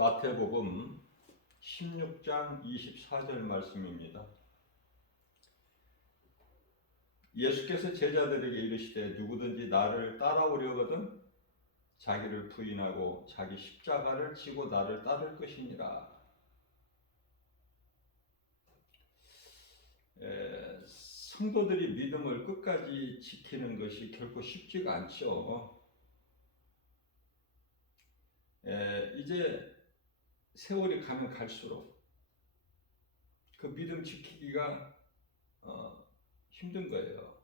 마태복음 16장 24절 말씀입니다. 예수께서 제자들에게 이르시되 누구든지 나를 따라오려거든 자기를 부인하고 자기 십자가를 지고 나를 따를 것이니라. 성도들이 믿음을 끝까지 지키는 것이 결코 쉽지가 않죠. 이제 세월이 가면 갈수록 그 믿음 지키기가 힘든 거예요.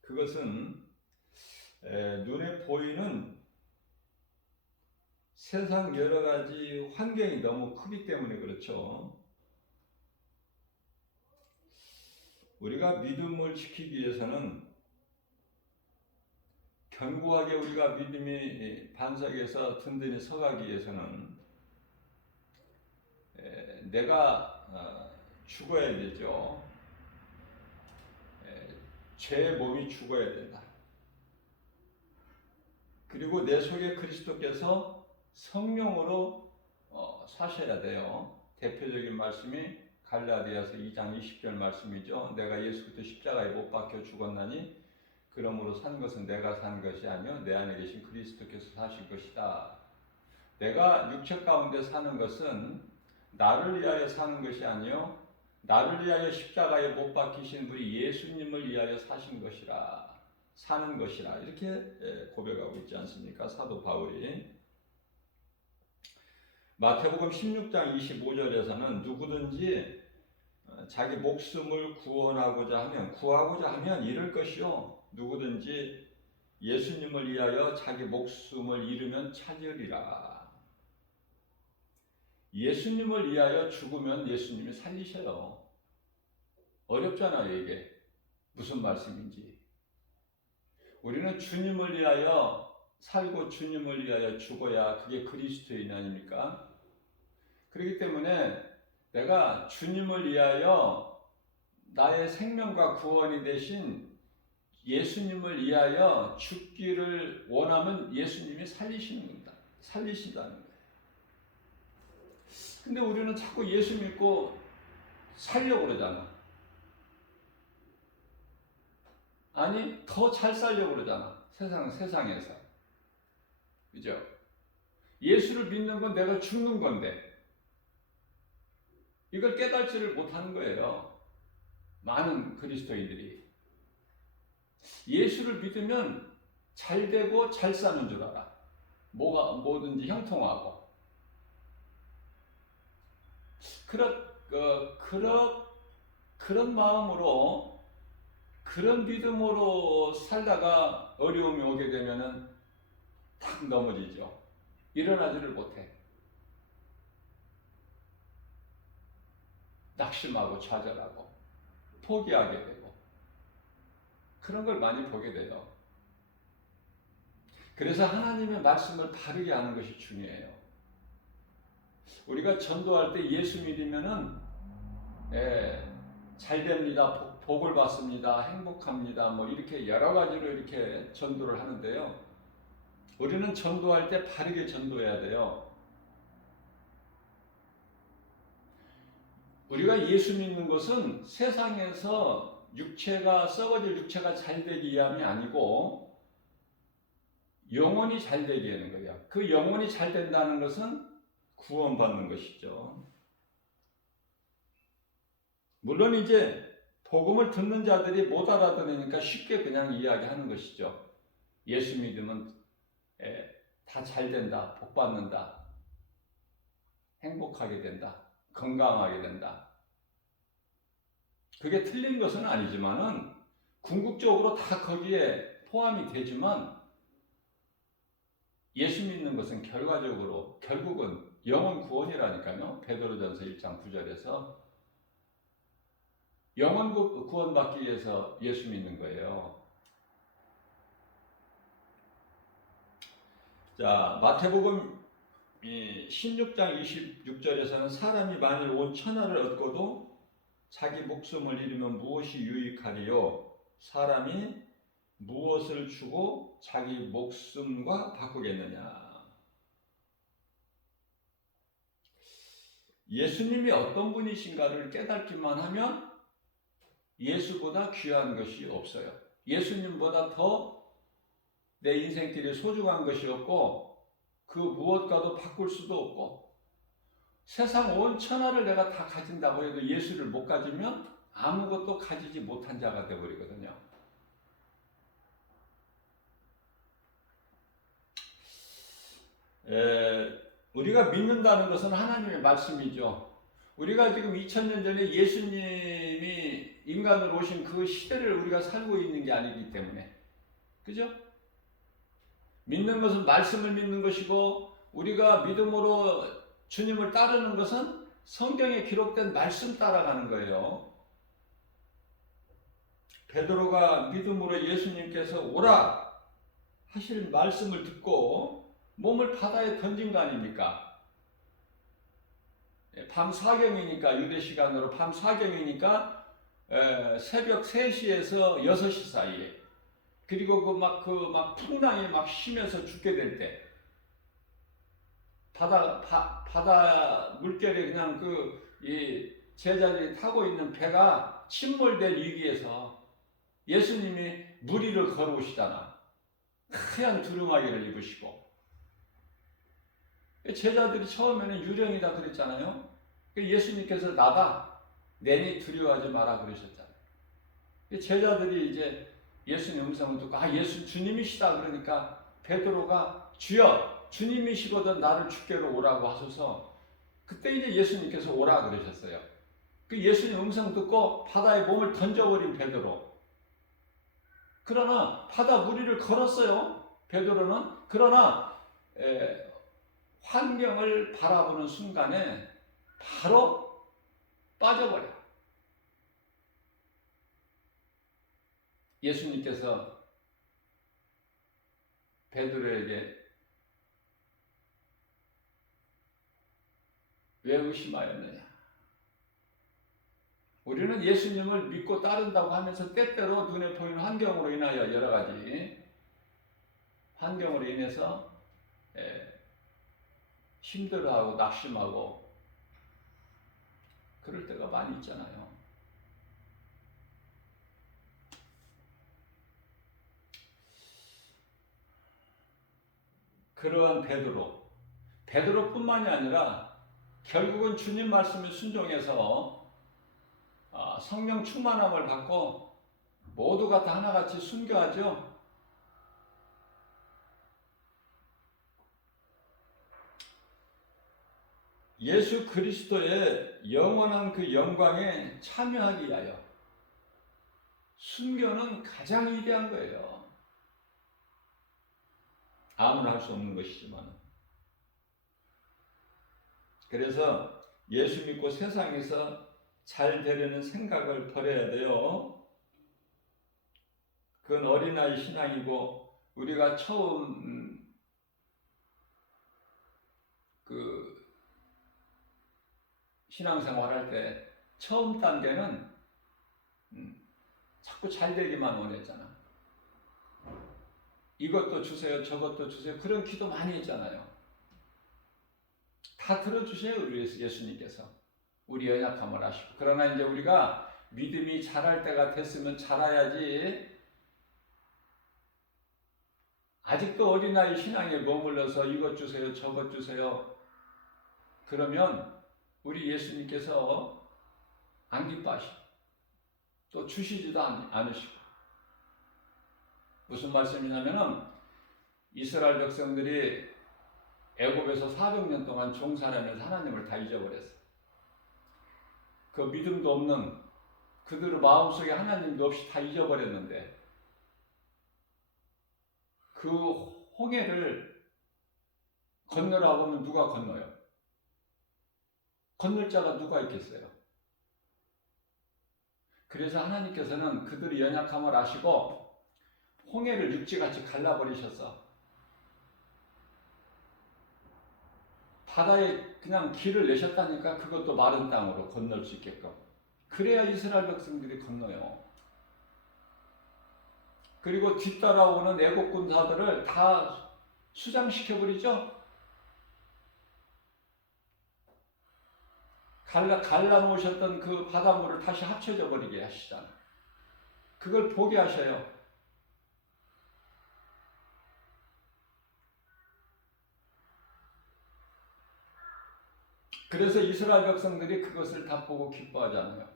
그것은 눈에 보이는 세상 여러 가지 환경이 너무 크기 때문에 그렇죠. 우리가 믿음을 지키기 위해서는 견고하게 우리가 믿음이 반석에서 든든히 서가기 위해서는 내가 죽어야 되죠. 죄의 몸이 죽어야 된다. 그리고 내 속에 그리스도께서 성령으로 사셔야 돼요. 대표적인 말씀이 갈라디아서 2장 20절 말씀이죠. 내가 예수 그리스도 십자가에 못 박혀 죽었나니 그러므로 산 것은 내가 산 것이 아니요 내 안에 계신 그리스도께서 사신 것이다. 내가 육체 가운데 사는 것은 나를 위하여 사는 것이 아니요 나를 위하여 십자가에 못 박히신 분이 예수님을 위하여 사신 것이라, 사는 것이라, 이렇게 고백하고 있지 않습니까? 사도 바울이. 마태복음 16장 25절에서는 누구든지 자기 목숨을 구하고자 하면 잃을 것이요 누구든지 예수님을 위하여 자기 목숨을 잃으면 찾으리라. 예수님을 위하여 죽으면 예수님이 살리셔요. 어렵잖아요, 이게. 무슨 말씀인지. 우리는 주님을 위하여 살고 주님을 위하여 죽어야 그게 그리스도인 아닙니까? 그렇기 때문에 내가 주님을 위하여 나의 생명과 구원이 되신 예수님을 위하여 죽기를 원하면 예수님이 살리신다는 거예요. 근데 우리는 자꾸 예수 믿고 살려고 그러잖아. 아니, 더 잘 살려고 그러잖아. 세상에서. 그죠? 예수를 믿는 건 내가 죽는 건데, 이걸 깨닫지를 못하는 거예요. 많은 그리스도인들이. 예수를 믿으면 잘 되고 잘 사는 줄 알아. 뭐든지 형통하고. 그런 마음으로, 그런 믿음으로 살다가 어려움이 오게 되면은 탁 넘어지죠. 일어나지를 못해. 낙심하고 좌절하고 포기하게 되고 그런 걸 많이 보게 돼요. 그래서 하나님의 말씀을 바르게 하는 것이 중요해요. 우리가 전도할 때 예수 믿으면은 잘 됩니다, 복을 받습니다, 행복합니다, 뭐 이렇게 여러 가지로 이렇게 전도를 하는데요. 우리는 전도할 때 바르게 전도해야 돼요. 우리가 예수 믿는 것은 세상에서 썩어질 육체가 잘 되기 위함이 아니고 영혼이 잘 되게 하는 거예요. 그 영혼이 잘 된다는 것은 구원받는 것이죠. 물론 이제 복음을 듣는 자들이 못 알아들으니까 쉽게 그냥 이야기하는 것이죠. 예수 믿으면 다 잘 된다, 복 받는다, 행복하게 된다, 건강하게 된다. 그게 틀린 것은 아니지만은 궁극적으로 다 거기에 포함이 되지만 예수 믿는 것은 결국은 영혼 구원이라니까요. 베드로전서 1장 9절에서 영혼 구원받기 위해서 예수 믿는 거예요. 자, 마태복음 16장 26절에서는 사람이 만일 온 천하를 얻고도 자기 목숨을 잃으면 무엇이 유익하리요? 사람이 무엇을 주고 자기 목숨과 바꾸겠느냐? 예수님이 어떤 분이신가를 깨닫기만 하면 예수보다 귀한 것이 없어요. 예수님보다 더 내 인생길에 소중한 것이 없고 그 무엇과도 바꿀 수도 없고 세상 온 천하를 내가 다 가진다고 해도 예수를 못 가지면 아무것도 가지지 못한 자가 되어버리거든요. 우리가 믿는다는 것은 하나님의 말씀이죠. 우리가 지금 2000년 전에 예수님이 인간으로 오신 그 시대를 우리가 살고 있는 게 아니기 때문에, 그죠? 믿는 것은 말씀을 믿는 것이고 우리가 믿음으로 주님을 따르는 것은 성경에 기록된 말씀 따라가는 거예요. 베드로가 믿음으로 예수님께서 오라 하실 말씀을 듣고 몸을 바다에 던진 거 아닙니까? 밤 사경이니까, 유대 시간으로 밤 사경이니까 새벽 3시에서 6시 사이에, 그리고 막 풍랑이 막 심해서 죽게 될 때, 바다 물결에 그냥 이 제자들이 타고 있는 배가 침몰될 위기에서 예수님이 물 위를 걸어오시잖아. 하얀 두루마기를 입으시고. 제자들이 처음에는 유령이다 그랬잖아요. 예수님께서 나다, 내니 두려워하지 마라 그러셨잖아요. 제자들이 이제 예수님 음성을 듣고 예수 주님이시다 그러니까 베드로가 주여 주님이시거든 나를 주께로 오라고 하소서. 그때 이제 예수님께서 오라 그러셨어요. 그 예수님 음성 듣고 바다에 몸을 던져버린 베드로. 그러나 바다 물 위를 걸었어요, 베드로는. 그러나 환경을 바라보는 순간에 바로 빠져버려. 예수님께서 베드로에게 왜 의심하였느냐? 우리는 예수님을 믿고 따른다고 하면서 때때로 눈에 보이는 환경으로 인하여 여러 가지 환경으로 인해서 힘들어하고 낙심하고 그럴 때가 많이 있잖아요. 그러한 베드로뿐만이 아니라 결국은 주님 말씀에 순종해서 성령 충만함을 받고 모두가 다 하나같이 순교하죠. 예수 그리스도의 영원한 그 영광에 참여하기 위하여 순교는 가장 위대한 거예요. 아무나 할 수 없는 것이지만. 그래서 예수 믿고 세상에서 잘 되려는 생각을 버려야 돼요. 그건 어린아이 신앙이고, 우리가 처음 신앙생활 할 때 처음 단계는 자꾸 잘 되기만 원했잖아. 이것도 주세요, 저것도 주세요. 그런 기도 많이 했잖아요. 다 들어주세요, 우리 예수님께서. 우리 연약함을 아시고. 그러나 이제 우리가 믿음이 자랄 때가 됐으면 자라야지, 아직도 어린아이 신앙에 머물러서 이것 주세요, 저것 주세요. 그러면 우리 예수님께서 안 기뻐하시고 또 주시지도 않으시고. 무슨 말씀이냐면은 이스라엘 백성들이 애굽에서 400년 동안 종살이면서 하나님을 다 잊어버렸어요. 그 믿음도 없는 그들의 마음속에 하나님도 없이 다 잊어버렸는데, 그 홍해를 건너라고 하면 누가 건너요? 건널 자가 누가 있겠어요? 그래서 하나님께서는 그들의 연약함을 아시고 홍해를 육지같이 갈라버리셔서 바다에 그냥 길을 내셨다니까. 그것도 마른 땅으로 건널 수 있게끔. 그래야 이스라엘 백성들이 건너요. 그리고 뒤따라오는 애국 군사들을 다 수장시켜버리죠. 갈라 놓으셨던 그 바닷물을 다시 합쳐져 버리게 하시잖아요. 그걸 보게 하셔요. 그래서 이스라엘 백성들이 그것을 다 보고 기뻐하잖아요.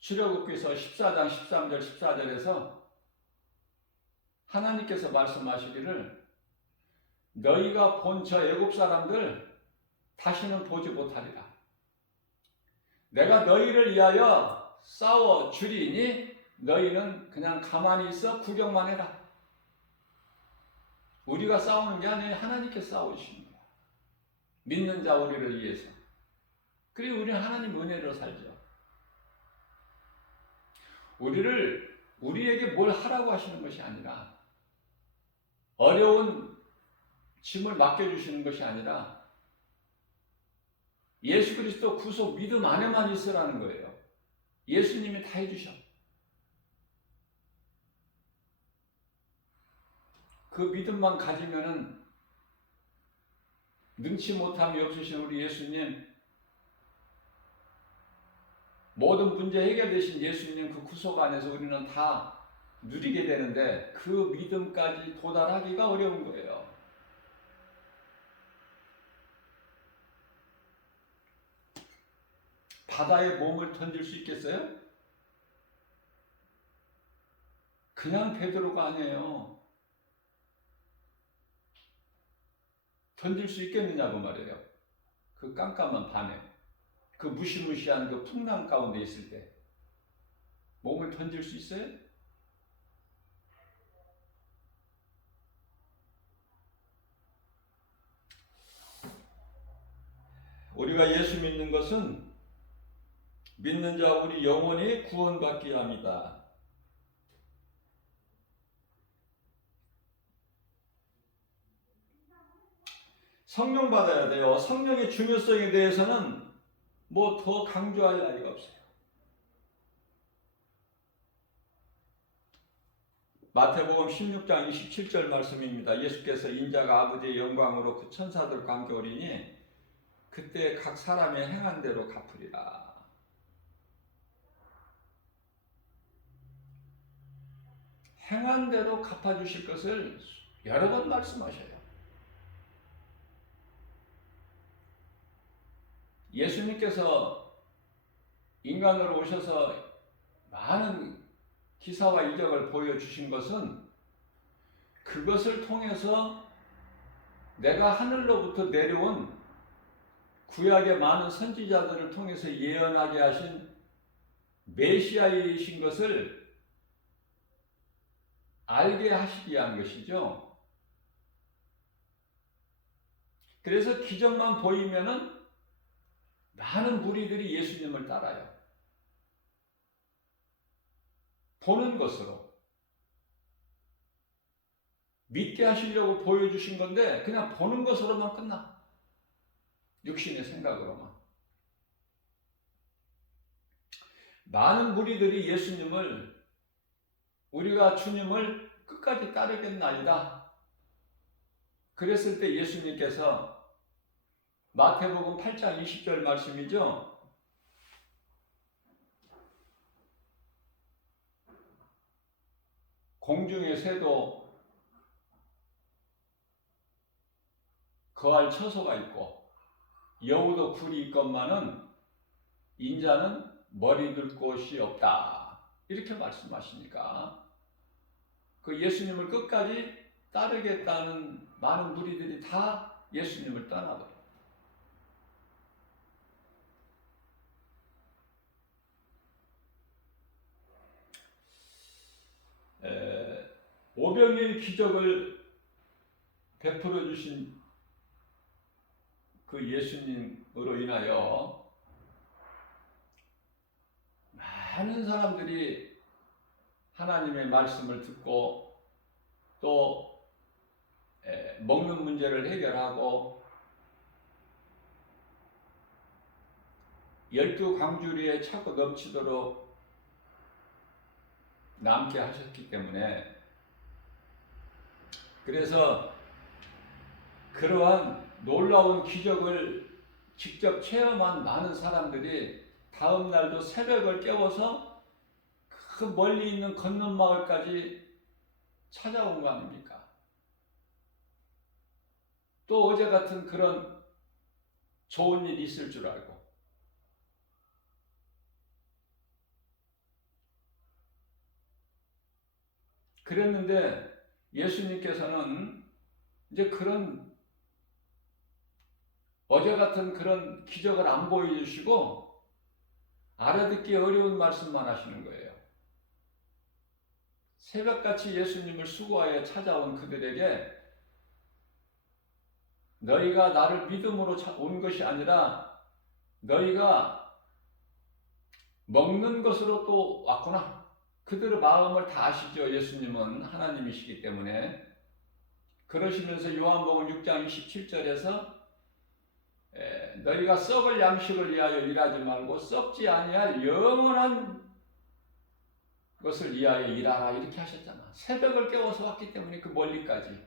출애굽기서 14장 13절 14절에서 하나님께서 말씀하시기를 너희가 본 저 애굽 사람들 다시는 보지 못하리라. 내가 너희를 위하여 싸워 주리니 너희는 그냥 가만히 있어 구경만 해라. 우리가 싸우는 게 아니라 하나님께서 싸우시는 거야. 믿는 자 우리를 위해서. 그리고 우리는 하나님 은혜로 살죠. 우리에게 뭘 하라고 하시는 것이 아니라 어려운 짐을 맡겨주시는 것이 아니라 예수 그리스도 구속 믿음 안에만 있으라는 거예요. 예수님이 다 해주셔. 그 믿음만 가지면은 능치 못함이 없으신 우리 예수님, 모든 문제 해결되신 예수님 그 구속 안에서 우리는 다 누리게 되는데 그 믿음까지 도달하기가 어려운 거예요. 바다에 몸을 던질 수 있겠어요? 그냥 베드로가 아니에요. 던질 수 있겠느냐고 말이에요. 그 깜깜한 밤에, 그 무시무시한 그 풍랑 가운데 있을 때 몸을 던질 수 있어요? 우리가 예수 믿는 것은 믿는 자 우리 영혼이 구원받게 합니다. 성령 받아야 돼요. 성령의 중요성에 대해서는 뭐 더 강조할 나위가 없어요. 마태복음 16장 27절 말씀입니다. 예수께서 인자가 아버지의 영광으로 그 천사들과 함께 오리니 그때 각 사람의 행한 대로 갚으리라. 행한 대로 갚아주실 것을 여러 번 말씀하셔요. 예수님께서 인간으로 오셔서 많은 기사와 이적을 보여주신 것은 그것을 통해서 내가 하늘로부터 내려온 구약의 많은 선지자들을 통해서 예언하게 하신 메시아이신 것을 알게 하시기 위한 것이죠. 그래서 기적만 보이면은 많은 무리들이 예수님을 따라요. 보는 것으로 믿게 하시려고 보여주신 건데 그냥 보는 것으로만 끝나. 육신의 생각으로만. 많은 무리들이 예수님을 우리가 주님을 끝까지 따르겠나이다. 그랬을 때 예수님께서 마태복음 8장 20절 말씀이죠. 공중의 새도 거할 처소가 있고 여우도 굴이 있건만은 인자는 머리 둘 곳이 없다. 이렇게 말씀하시니까 그 예수님을 끝까지 따르겠다는 많은 무리들이 다 예수님을 떠나더라고요. 오병이의 기적을 베풀어 주신 그 예수님으로 인하여 많은 사람들이 하나님의 말씀을 듣고 또 먹는 문제를 해결하고 12광주리에 차고 넘치도록 남게 하셨기 때문에 그래서 그러한 놀라운 기적을 직접 체험한 많은 사람들이 다음 날도 새벽을 깨워서 그 멀리 있는 건넌마을까지 찾아온 거 아닙니까? 또 어제 같은 그런 좋은 일이 있을 줄 알고. 그랬는데 예수님께서는 이제 그런 어제 같은 그런 기적을 안 보여주시고 알아듣기 어려운 말씀만 하시는 거예요. 새벽같이 예수님을 수고하여 찾아온 그들에게 너희가 나를 믿음으로 온 것이 아니라 너희가 먹는 것으로 또 왔구나. 그들의 마음을 다 아시죠. 예수님은 하나님이시기 때문에. 그러시면서 요한복음 6장 27절에서 너희가 썩을 양식을 위하여 일하지 말고 썩지 아니할 영원한 것을 위하여 일하라 이렇게 하셨잖아. 새벽을 깨워서 왔기 때문에 그 멀리까지.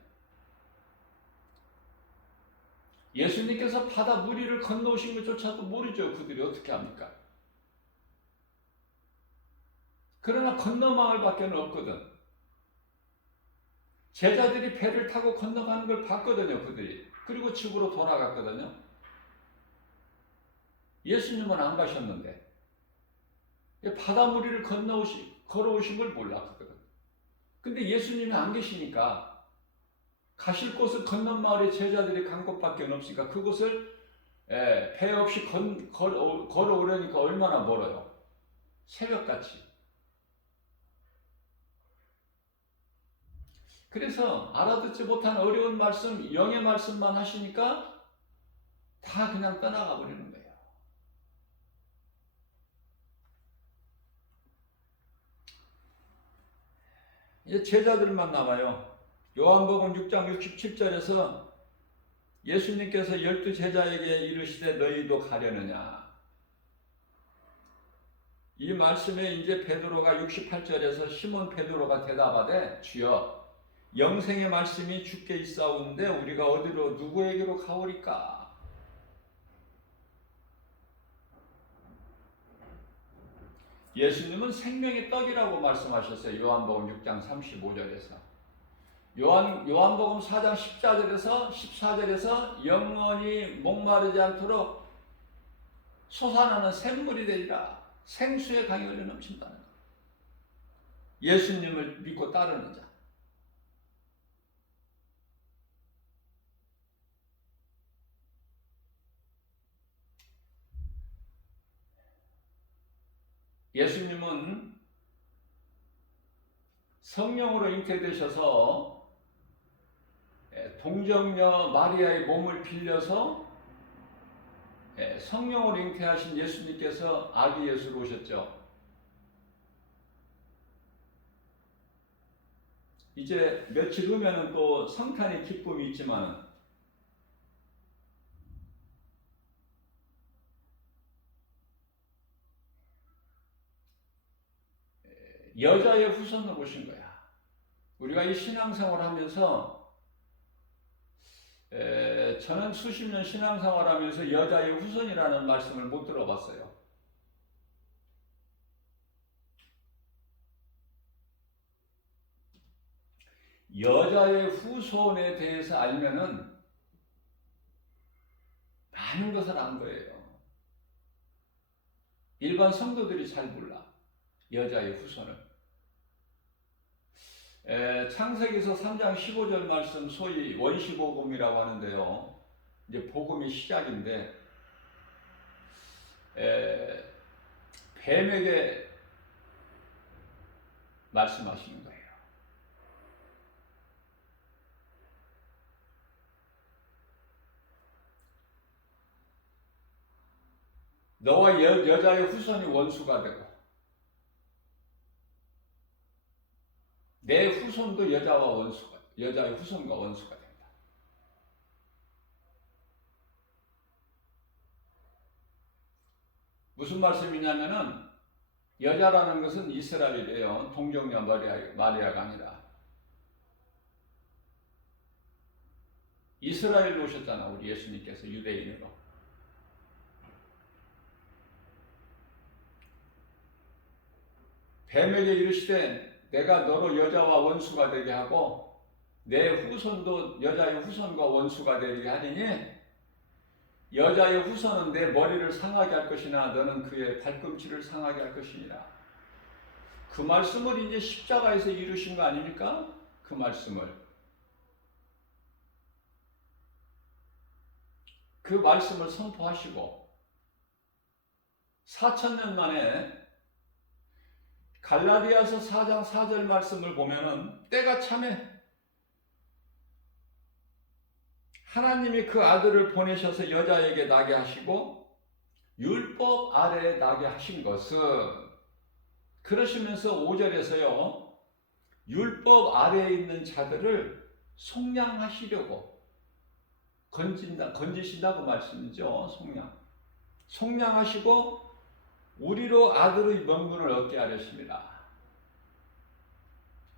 예수님께서 바다 무리를 건너오신 것조차도 모르죠. 그들이 어떻게 합니까? 그러나 건너마을밖에 없거든. 제자들이 배를 타고 건너가는 걸 봤거든요. 그들이. 그리고 집으로 돌아갔거든요. 예수님은 안 가셨는데 바닷무리를 걸어오신 걸 몰랐거든. 근데 예수님이 안 계시니까 가실 곳은 건넌마을에 제자들이 간 곳밖에 없으니까 그곳을 배 없이 걸어오려니까 얼마나 멀어요. 새벽같이. 그래서 알아듣지 못한 어려운 말씀, 영의 말씀만 하시니까 다 그냥 떠나가 버리는 거예요. 이제 제자들만 남아요. 요한복음 6장 67절에서 예수님께서 12제자에게 이르시되 너희도 가려느냐. 이 말씀에 이제 베드로가 68절에서 시몬 베드로가 대답하되 주여 영생의 말씀이 주께 있사온데 우리가 어디로 누구에게로 가오리까? 예수님은 생명의 떡이라고 말씀하셨어요. 요한복음 6장 35절에서. 요한복음 4장 14절에서 영원히 목마르지 않도록 솟아나는 샘물이 되리라. 생수의 강이 흘러 넘친다는 것. 예수님을 믿고 따르는 자. 예수님은 성령으로 잉태되셔서 동정녀 마리아의 몸을 빌려서 성령으로 잉태하신 예수님께서 아기 예수로 오셨죠. 이제 며칠 후면은 또 성탄의 기쁨이 있지만 여자의 후손으로 오신 거야. 우리가 이 신앙생활 하면서 저는 수십 년 신앙생활 하면서 여자의 후손이라는 말씀을 못 들어봤어요. 여자의 후손에 대해서 알면은 많은 것을 안 거예요. 일반 성도들이 잘 몰라. 여자의 후손을. 창세기서 3장 15절 말씀 소위 원시복음이라고 하는데요. 이제 복음이 시작인데 뱀에게 말씀하시는 거예요. 너와 여자의 후손이 원수가 되고 내 후손도 여자의 후손과 원수가 된다. 무슨 말씀이냐면은 여자라는 것은 이스라엘이에요. 동정녀 마리아가 아니라 이스라엘로 오셨잖아, 우리 예수님께서 유대인으로. 뱀에게 이르시되 내가 너로 여자와 원수가 되게 하고 내 후손도 여자의 후손과 원수가 되게 하리니 여자의 후손은 내 머리를 상하게 할 것이나 너는 그의 발꿈치를 상하게 할 것이니라. 그 말씀을 이제 십자가에서 이루신 거 아닙니까? 그 말씀을. 그 말씀을 선포하시고 4,000년 만에 갈라디아서 4장 4절 말씀을 보면은 때가 참에 하나님이 그 아들을 보내셔서 여자에게 나게 하시고 율법 아래에 나게 하신 것은, 그러시면서 5절에서요 율법 아래에 있는 자들을 속량하시려고 건지신다고 말씀이죠. 속량하시고 우리로 아들의 명분을 얻게 하려십니다.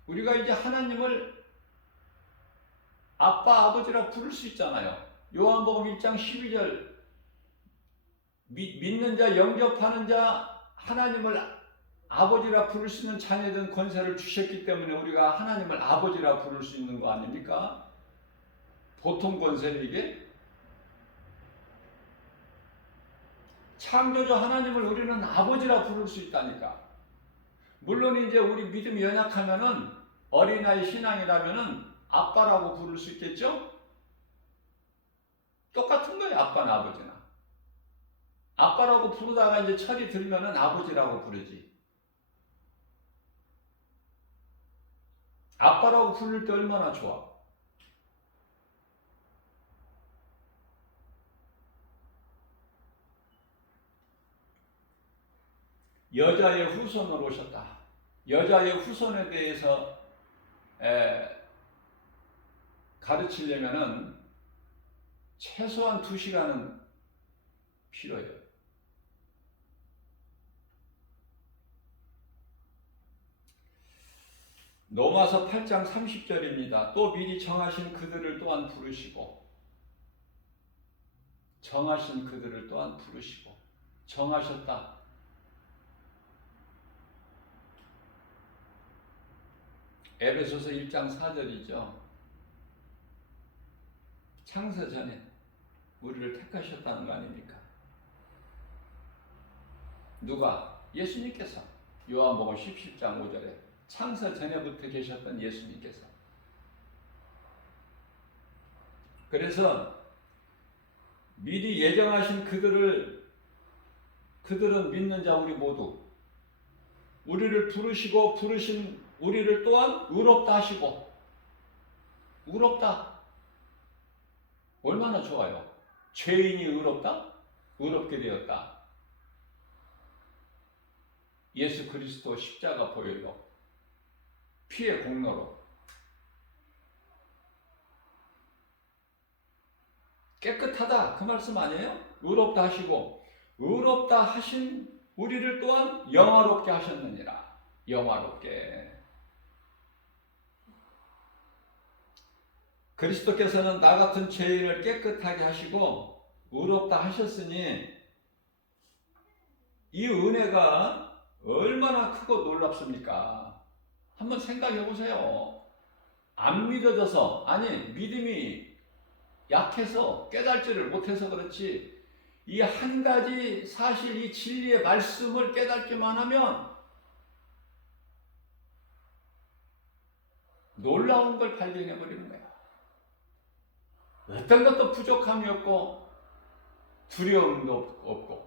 우리가 이제 하나님을 아빠, 아버지라 부를 수 있잖아요. 요한복음 1장 12절 믿는 자, 영접하는 자 하나님을 아버지라 부를 수 있는 자녀된 권세를 주셨기 때문에 우리가 하나님을 아버지라 부를 수 있는 거 아닙니까? 보통 권세는 이게? 창조주 하나님을 우리는 아버지라 부를 수 있다니까. 물론 이제 우리 믿음이 연약하면은 어린아이 신앙이라면은 아빠라고 부를 수 있겠죠? 똑같은 거예요, 아빠나 아버지나. 아빠라고 부르다가 이제 철이 들면은 아버지라고 부르지. 아빠라고 부를 때 얼마나 좋아. 여자의 후손으로 오셨다. 여자의 후손에 대해서 가르치려면은 최소한 2시간은 필요해요. 로마서 8장 30절입니다. 또 미리 정하신 그들을 또한 부르시고, 정하셨다. 에베소서 1장 4절이죠. 창세 전에 우리를 택하셨다는 거 아닙니까? 누가? 예수님께서. 요한복음 17장 5절에 창세 전에부터 계셨던 예수님께서. 그래서 미리 예정하신 그들은 믿는 자 우리 모두, 우리를 부르신 우리를 또한 의롭다 하시고, 의롭다. 얼마나 좋아요. 죄인이 의롭다? 의롭게 되었다. 예수 그리스도 십자가 보혈로, 피의 공로로 깨끗하다, 그 말씀 아니에요? 의롭다 하시고, 의롭다 하신 우리를 또한 영화롭게 하셨느니라. 영화롭게. 그리스도께서는 나 같은 죄인을 깨끗하게 하시고 의롭다 하셨으니 이 은혜가 얼마나 크고 놀랍습니까? 한번 생각해 보세요. 안 믿어져서, 아니 믿음이 약해서 깨달지를 못해서 그렇지, 이 한 가지 사실, 이 진리의 말씀을 깨닫기만 하면 놀라운 걸 발견해 버리는 거야. 어떤 것도 부족함이 없고 두려움도 없고,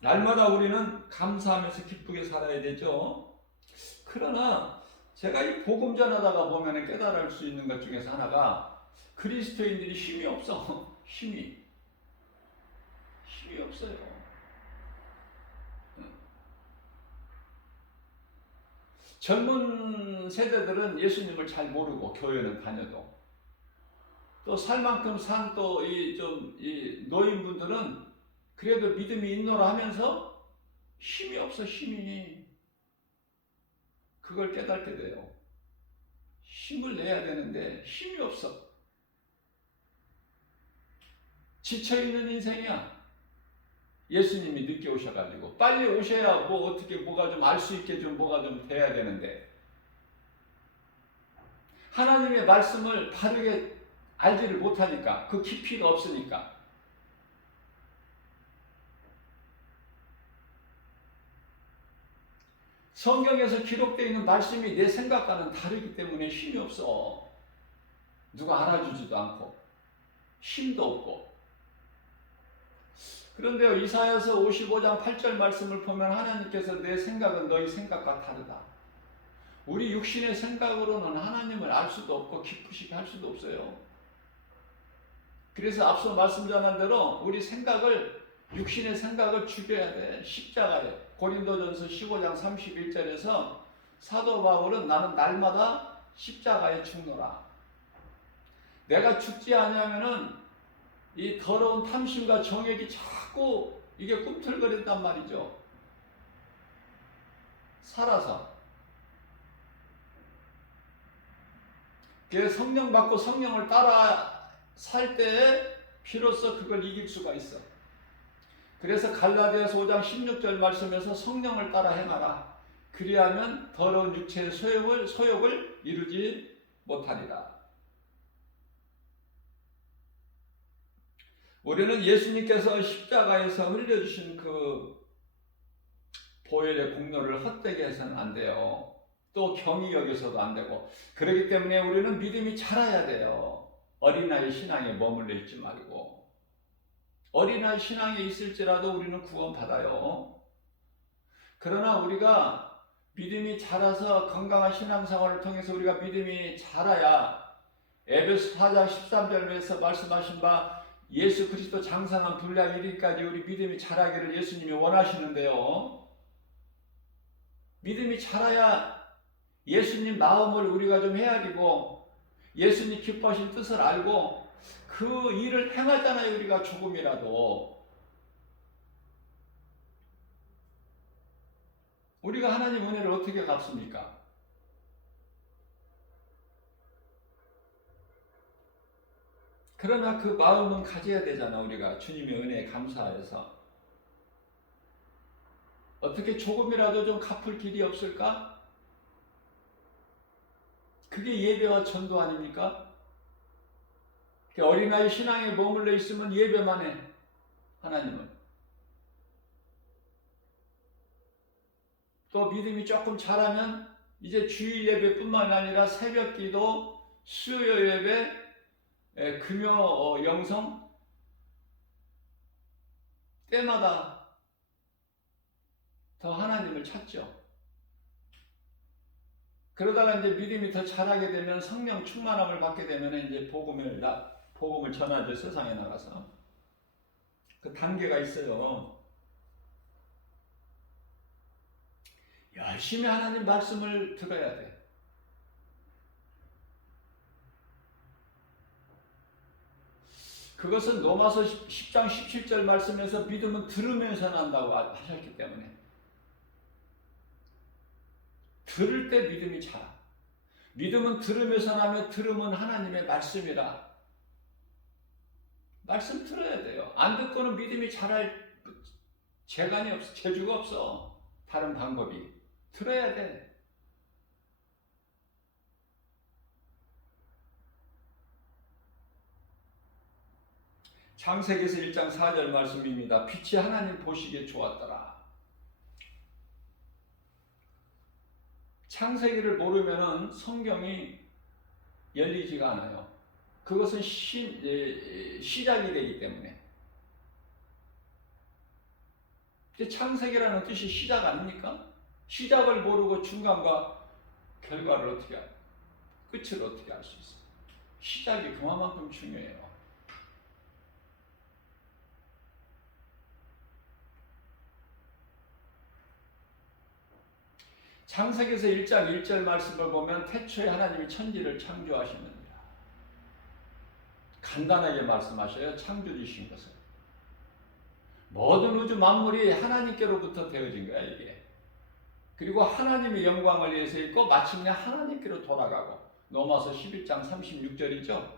날마다 우리는 감사하면서 기쁘게 살아야 되죠. 그러나 제가 이 복음 전하다가 보면 깨달을 수 있는 것 중에서 하나가, 그리스도인들이 힘이 없어. 힘이 없어요. 젊은 세대들은 예수님을 잘 모르고 교회는 다녀도, 또 살 만큼 산 또 이 노인분들은 그래도 믿음이 있노라 하면서 힘이 없어. 힘이. 그걸 깨닫게 돼요. 힘을 내야 되는데 힘이 없어. 지쳐있는 인생이야. 예수님이 늦게 오셔가지고 빨리 오셔야 뭐 어떻게 뭐가 좀 알 수 있게 좀 뭐가 좀 돼야 되는데 하나님의 말씀을 바르게 알지를 못하니까 그 깊이가 없으니까 성경에서 기록되어 있는 말씀이 내 생각과는 다르기 때문에 힘이 없어. 누가 알아주지도 않고 힘도 없고. 그런데 이사야서 55장 8절 말씀을 보면 하나님께서 내 생각은 너희 생각과 다르다. 우리 육신의 생각으로는 하나님을 알 수도 없고 깊으시게 할 수도 없어요. 그래서 앞서 말씀 전한 대로 우리 생각을 육신의 생각을 죽여야 돼. 십자가에. 고린도전서 15장 31절에서 사도 바울은 나는 날마다 십자가에 죽노라. 내가 죽지 않으면은 이 더러운 탐심과 정욕이 자꾸 이게 꿈틀거린단 말이죠. 살아서. 그래서 성령 받고 성령을 따라 살 때에 비로소 그걸 이길 수가 있어. 그래서 갈라디아서 5장 16절 말씀에서 성령을 따라 행하라. 그리하면 더러운 육체의 소욕을 이루지 못하리라. 우리는 예수님께서 십자가에서 흘려주신 그 보혈의 공로를 헛되게 해서는 안 돼요. 또 경히 여겨서도 안 되고. 그렇기 때문에 우리는 믿음이 자라야 돼요. 어린아이 신앙에 머물러 있지 말고. 어린아이 신앙에 있을지라도 우리는 구원받아요. 그러나 우리가 믿음이 자라서 건강한 신앙생활을 통해서 우리가 믿음이 자라야 에베소 4장 13절에서 말씀하신 바 예수 그리스도 장성한 분량 1일까지 우리 믿음이 자라기를 예수님이 원하시는데요. 믿음이 자라야 예수님 마음을 우리가 좀 헤아리고 예수님 기뻐하신 뜻을 알고 그 일을 행하잖아요. 우리가 조금이라도. 우리가 하나님 은혜를 어떻게 갚습니까? 그러나 그 마음은 가져야 되잖아. 우리가 주님의 은혜에 감사해서. 어떻게 조금이라도 좀 갚을 길이 없을까? 그게 예배와 전도 아닙니까? 어린아이 신앙에 머물러 있으면 예배만 해. 하나님은. 또 믿음이 조금 자라면 이제 주일 예배뿐만 아니라 새벽기도, 수요 예배, 금요 영성 때마다 더 하나님을 찾죠. 그러다가 이제 믿음이 더 자라게 되면 성령 충만함을 받게 되면 이제 복음을 전하죠. 세상에 나가서. 그 단계가 있어요. 열심히 하나님 말씀을 들어야 돼. 그것은 로마서 10장 17절 말씀에서 믿음은 들으면서 난다고 하셨기 때문에 들을 때 믿음이 자라. 믿음은 들으면서 나면 들음은 하나님의 말씀이라. 말씀 들어야 돼요. 안 듣고는 믿음이 자랄 재간이 없어. 재주가 없어. 다른 방법이. 들어야 돼. 창세기에서 1장 4절 말씀입니다. 빛이 하나님 보시기에 좋았더라. 창세기를 모르면은 성경이 열리지가 않아요. 그것은 시작이 되기 때문에. 창세기라는 뜻이 시작 아닙니까? 시작을 모르고 중간과 결과를 어떻게 알아요? 끝을 어떻게 알 수 있어요? 시작이 그만큼 중요해요. 창세기에서 1장 1절 말씀을 보면 태초에 하나님이 천지를 창조하셨느니라. 간단하게 말씀하셔요. 창조주신 것을. 모든 우주 만물이 하나님께로부터 되어진 거야, 이게. 그리고 하나님의 영광을 위해서 있고 마침내 하나님께로 돌아가고 로마서 11장 36절이죠.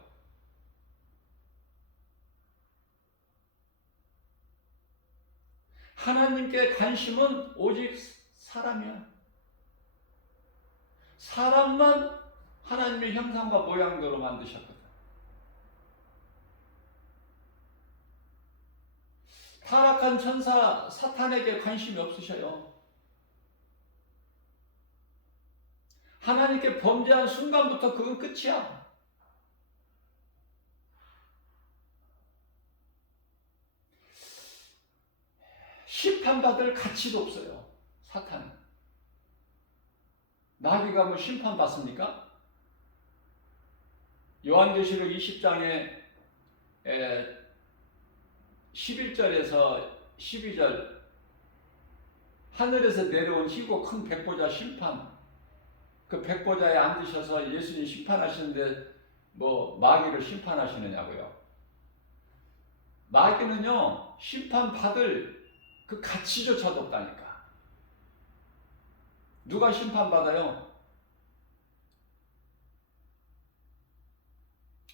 하나님께 관심은 오직 사람이야. 사람만 하나님의 형상과 모양대로 만드셨거든. 타락한 천사 사탄에게 관심이 없으셔요. 하나님께 범죄한 순간부터 그건 끝이야. 심판받을 가치도 없어요. 사탄은. 마귀가 뭐 심판받습니까? 요한계시록 20장에 11절에서 12절 하늘에서 내려온 희고 큰 백보자 심판, 그 백보자에 앉으셔서 예수님 심판하시는데 뭐 마귀를 심판하시느냐고요. 마귀는요 심판받을 그 가치조차도 없다니까. 누가 심판받아요?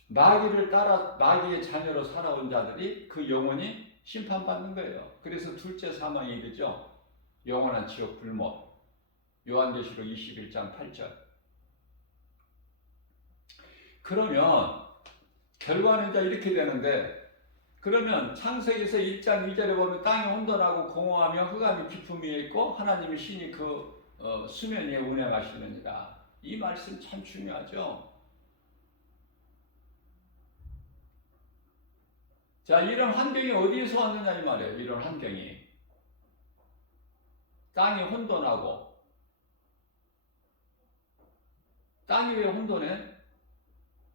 마귀를 따라 마귀의 자녀로 살아온 자들이 그 영혼이 심판받는 거예요. 그래서 둘째 사망이 이르죠. 영원한 지옥 불못. 요한계시록 21장 8절. 그러면 결과는 이제 이렇게 되는데, 그러면 창세기에서 1장 2절에 보면 땅이 혼돈하고 공허하며 흑암이 깊음 위에 있고 하나님의 신이 그 수면 위에 운행하시느니라. 이 말씀 참 중요하죠. 자, 이런 환경이 어디에서 왔느냐 이 말이에요. 이런 환경이. 땅이 혼돈하고. 땅이 왜 혼돈해?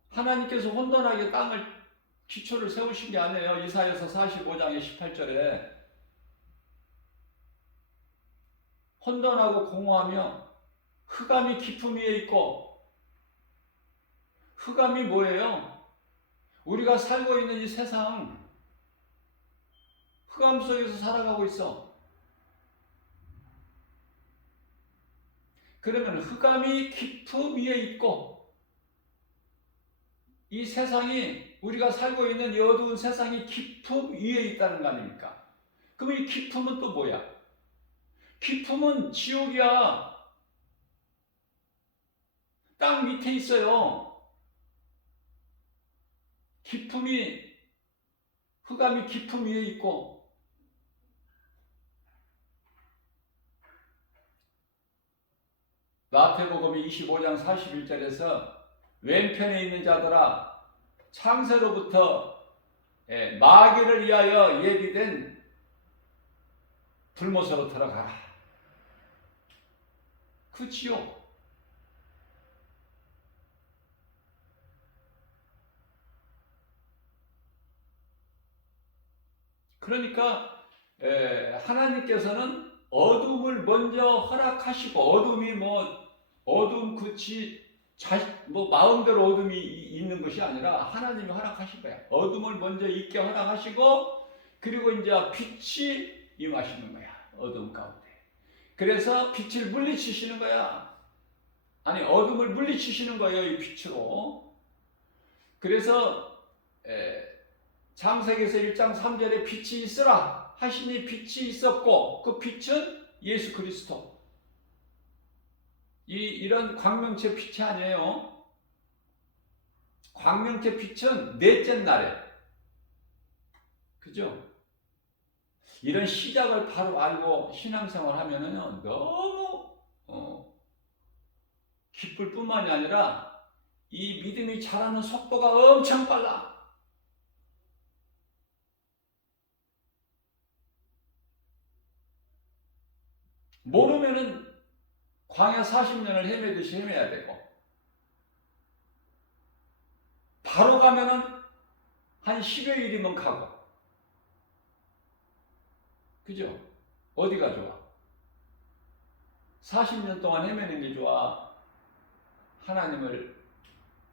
하나님께서 혼돈하게 땅을 기초를 세우신 게 아니에요. 이사야서 45장의 18절에 혼돈하고 공허하며 흑암이 깊음 위에 있고. 흑암이 뭐예요? 우리가 살고 있는 이 세상 흑암 속에서 살아가고 있어. 그러면 흑암이 깊음 위에 있고, 이 세상이, 우리가 살고 있는 이 어두운 세상이 깊음 위에 있다는 거 아닙니까? 그럼 이 깊음은 또 뭐야? 깊음은 지옥이야. 땅 밑에 있어요. 깊음이, 흑암이 깊음 위에 있고. 마태복음 25장 41절에서 왼편에 있는 자들아, 창세로부터 마귀를 위하여 예비된 불못으로 들어가라. 그 지옥. 그러니까 하나님께서는 어둠을 먼저 허락하시고, 어둠이 뭐 어둠 뭐 마음대로 어둠이 있는 것이 아니라 하나님이 허락하신 거야. 어둠을 먼저 있게 허락하시고, 그리고 이제 빛이 임하시는 거야. 어둠 가운데. 그래서 빛을 물리치시는 거야. 아니, 어둠을 물리치시는 거예요. 이 빛으로. 그래서 창세기에서 1장 3절에 빛이 있으라 하시니 빛이 있었고, 그 빛은 예수 그리스도. 이런 광명체 빛이 아니에요. 광명체 빛은 넷째 날에. 그죠? 이런 시작을 바로 알고 신앙생활 하면은요, 너무 기쁠 뿐만이 아니라 이 믿음이 자라는 속도가 엄청 빨라. 모르면은 광야 40년을 헤매듯이 헤매야 되고, 바로 가면은 한 10여 일이면 가고. 그죠? 어디가 좋아? 40년 동안 헤매는 게 좋아? 하나님을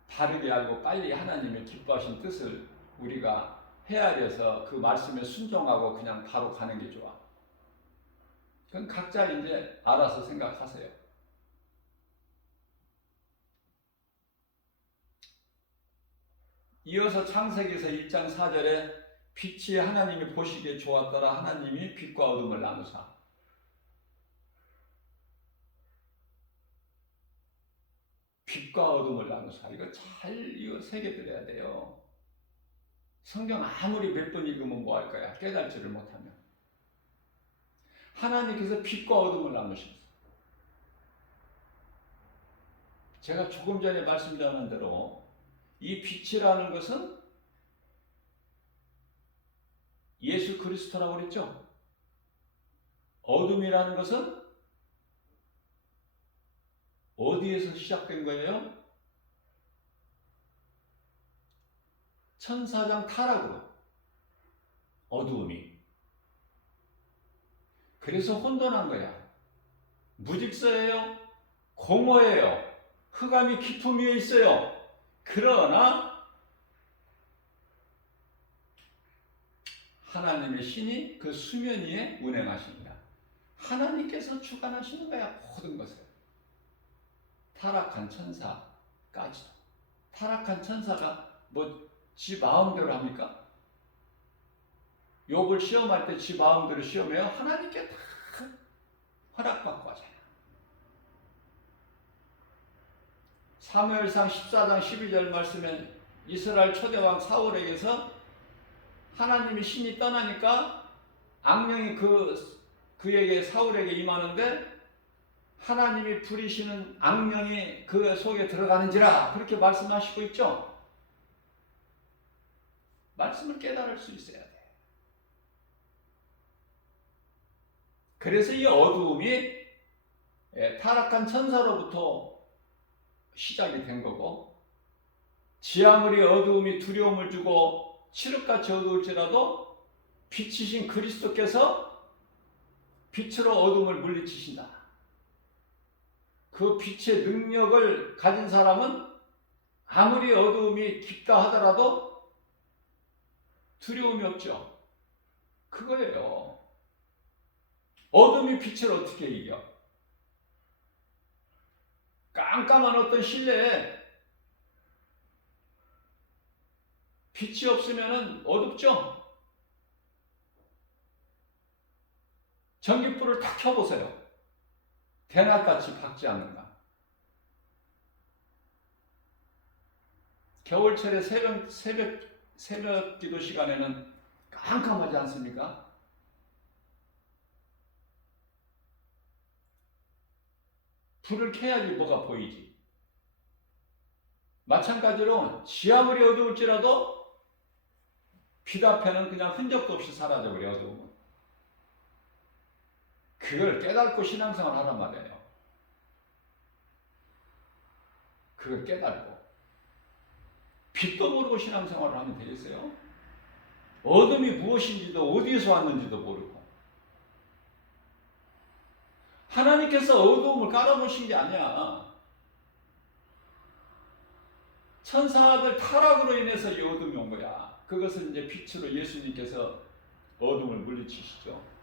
바르게 알고 빨리 하나님의 기뻐하신 뜻을 우리가 헤아려서 그 말씀에 순종하고 그냥 바로 가는 게 좋아? 그건 각자 이제 알아서 생각하세요. 이어서 창세기에서 1장 4절에 빛이 하나님이 보시기에 좋았더라. 하나님이 빛과 어둠을 나누사. 빛과 어둠을 나누사. 이거 잘 새겨드려야 돼요. 성경 아무리 몇 번 읽으면 뭐 할 거야? 깨달지를 못하면. 하나님께서 빛과 어둠을 나누셨어요. 제가 조금 전에 말씀드린 대로 이 빛이라는 것은 예수 그리스도라고 그랬죠? 어둠이라는 것은 어디에서 시작된 거예요? 천사장 타락으로. 어두움이. 그래서 혼돈한 거야. 무직서예요. 공허해요. 흑암이 깊음 위에 있어요. 그러나 하나님의 신이 그 수면 위에 운행하십니다. 하나님께서 주관하시는 거야. 모든 것을. 타락한 천사까지도. 타락한 천사가 뭐 지 마음대로 합니까? 욥을 시험할 때 지 마음대로 시험해요? 하나님께 다 허락받고 하잖아요. 사무엘상 14장 12절 말씀에 이스라엘 초대왕 사울에게서 하나님이 신이 떠나니까 악령이 그에게 사울에게 임하는데 하나님이 부리시는 악령이 그 속에 들어가는지라 그렇게 말씀하시고 있죠. 말씀을 깨달을 수 있어야 돼. 그래서 이 어두움이 타락한 천사로부터 시작이 된 거고, 지 아무리 어두움이 두려움을 주고 칠흑같이 어두울지라도 빛이신 그리스도께서 빛으로 어둠을 물리치신다. 그 빛의 능력을 가진 사람은 아무리 어두움이 깊다 하더라도 두려움이 없죠. 그거예요. 어둠이 빛을 어떻게 이겨? 깜깜한 어떤 실내에 빛이 없으면 어둡죠? 전기불을 탁 켜보세요. 대낮같이 밝지 않는가? 겨울철에 새벽 기도 시간에는 깜깜하지 않습니까? 불을 켜야지 뭐가 보이지. 마찬가지로 지 아무리 어두울지라도 빛 앞에는 그냥 흔적도 없이 사라져버려. 어두움은. 그걸 깨닫고 신앙생활 하란 말이에요. 그걸 깨닫고 빛도 모르고 신앙생활을 하면 되겠어요? 어둠이 무엇인지도 어디에서 왔는지도 모르고. 하나님께서 어두움을 깔아놓으신 게 아니야. 천사들 타락으로 인해서 이 어둠이 온 거야. 그것을 이제 빛으로 예수님께서 어둠을 물리치시죠.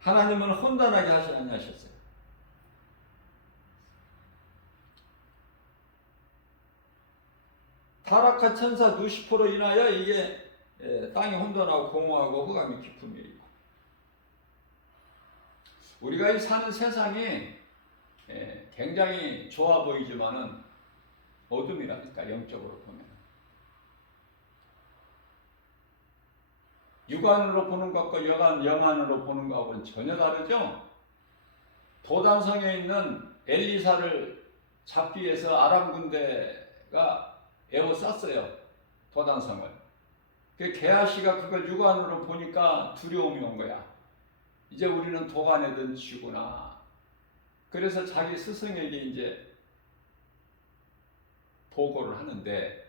하나님은 혼돈하게 하지 않으셨어요. 타락한 천사 루시퍼로 인하여 이게 땅이 혼돈하고 공허하고 흑암이 깊음이 있고, 우리가 이 사는 세상이 굉장히 좋아 보이지만은 어둠이라니까. 영적으로 보면 육안으로 보는 것과 영안으로 보는 것하고는 전혀 다르죠. 도단성에 있는 엘리사를 잡기 위해서 아람 군대가 에워쌌어요. 도단성을. 그 게하시가 그걸 육안으로 보니까 두려움이 온 거야. 이제 우리는 도간에 던지구나. 그래서 자기 스승에게 이제 보고를 하는데,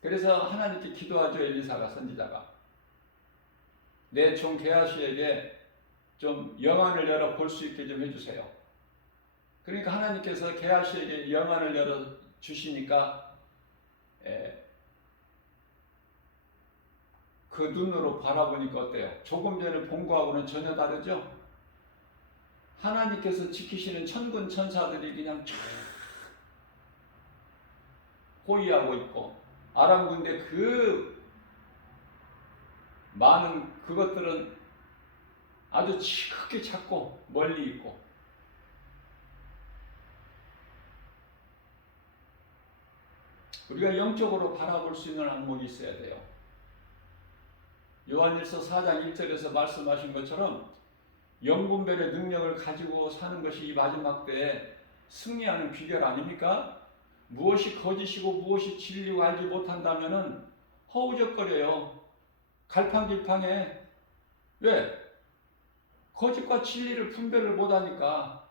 그래서 하나님께 기도하죠. 엘리사가, 선지자가. 내 종 게하시에게 좀 영안을 열어 볼 수 있게 좀 해주세요. 그러니까 하나님께서 게하시에게 영안을 열어 주시니까 그 눈으로 바라보니까 어때요? 조금 전에 본 거하고는 전혀 다르죠? 하나님께서 지키시는 천군 천사들이 그냥 쫙 호위하고 있고, 아람 군대 그 많은 그것들은 아주 지극히 작고 멀리 있고, 우리가 영적으로 바라볼 수 있는 안목이 있어야 돼요. 요한일서 4장 1절에서 말씀하신 것처럼 영분별의 능력을 가지고 사는 것이 이 마지막 때에 승리하는 비결 아닙니까? 무엇이 거짓이고 무엇이 진리고 알지 못한다면은 허우적거려요. 갈팡질팡해. 왜? 거짓과 진리를 분별을 못하니까.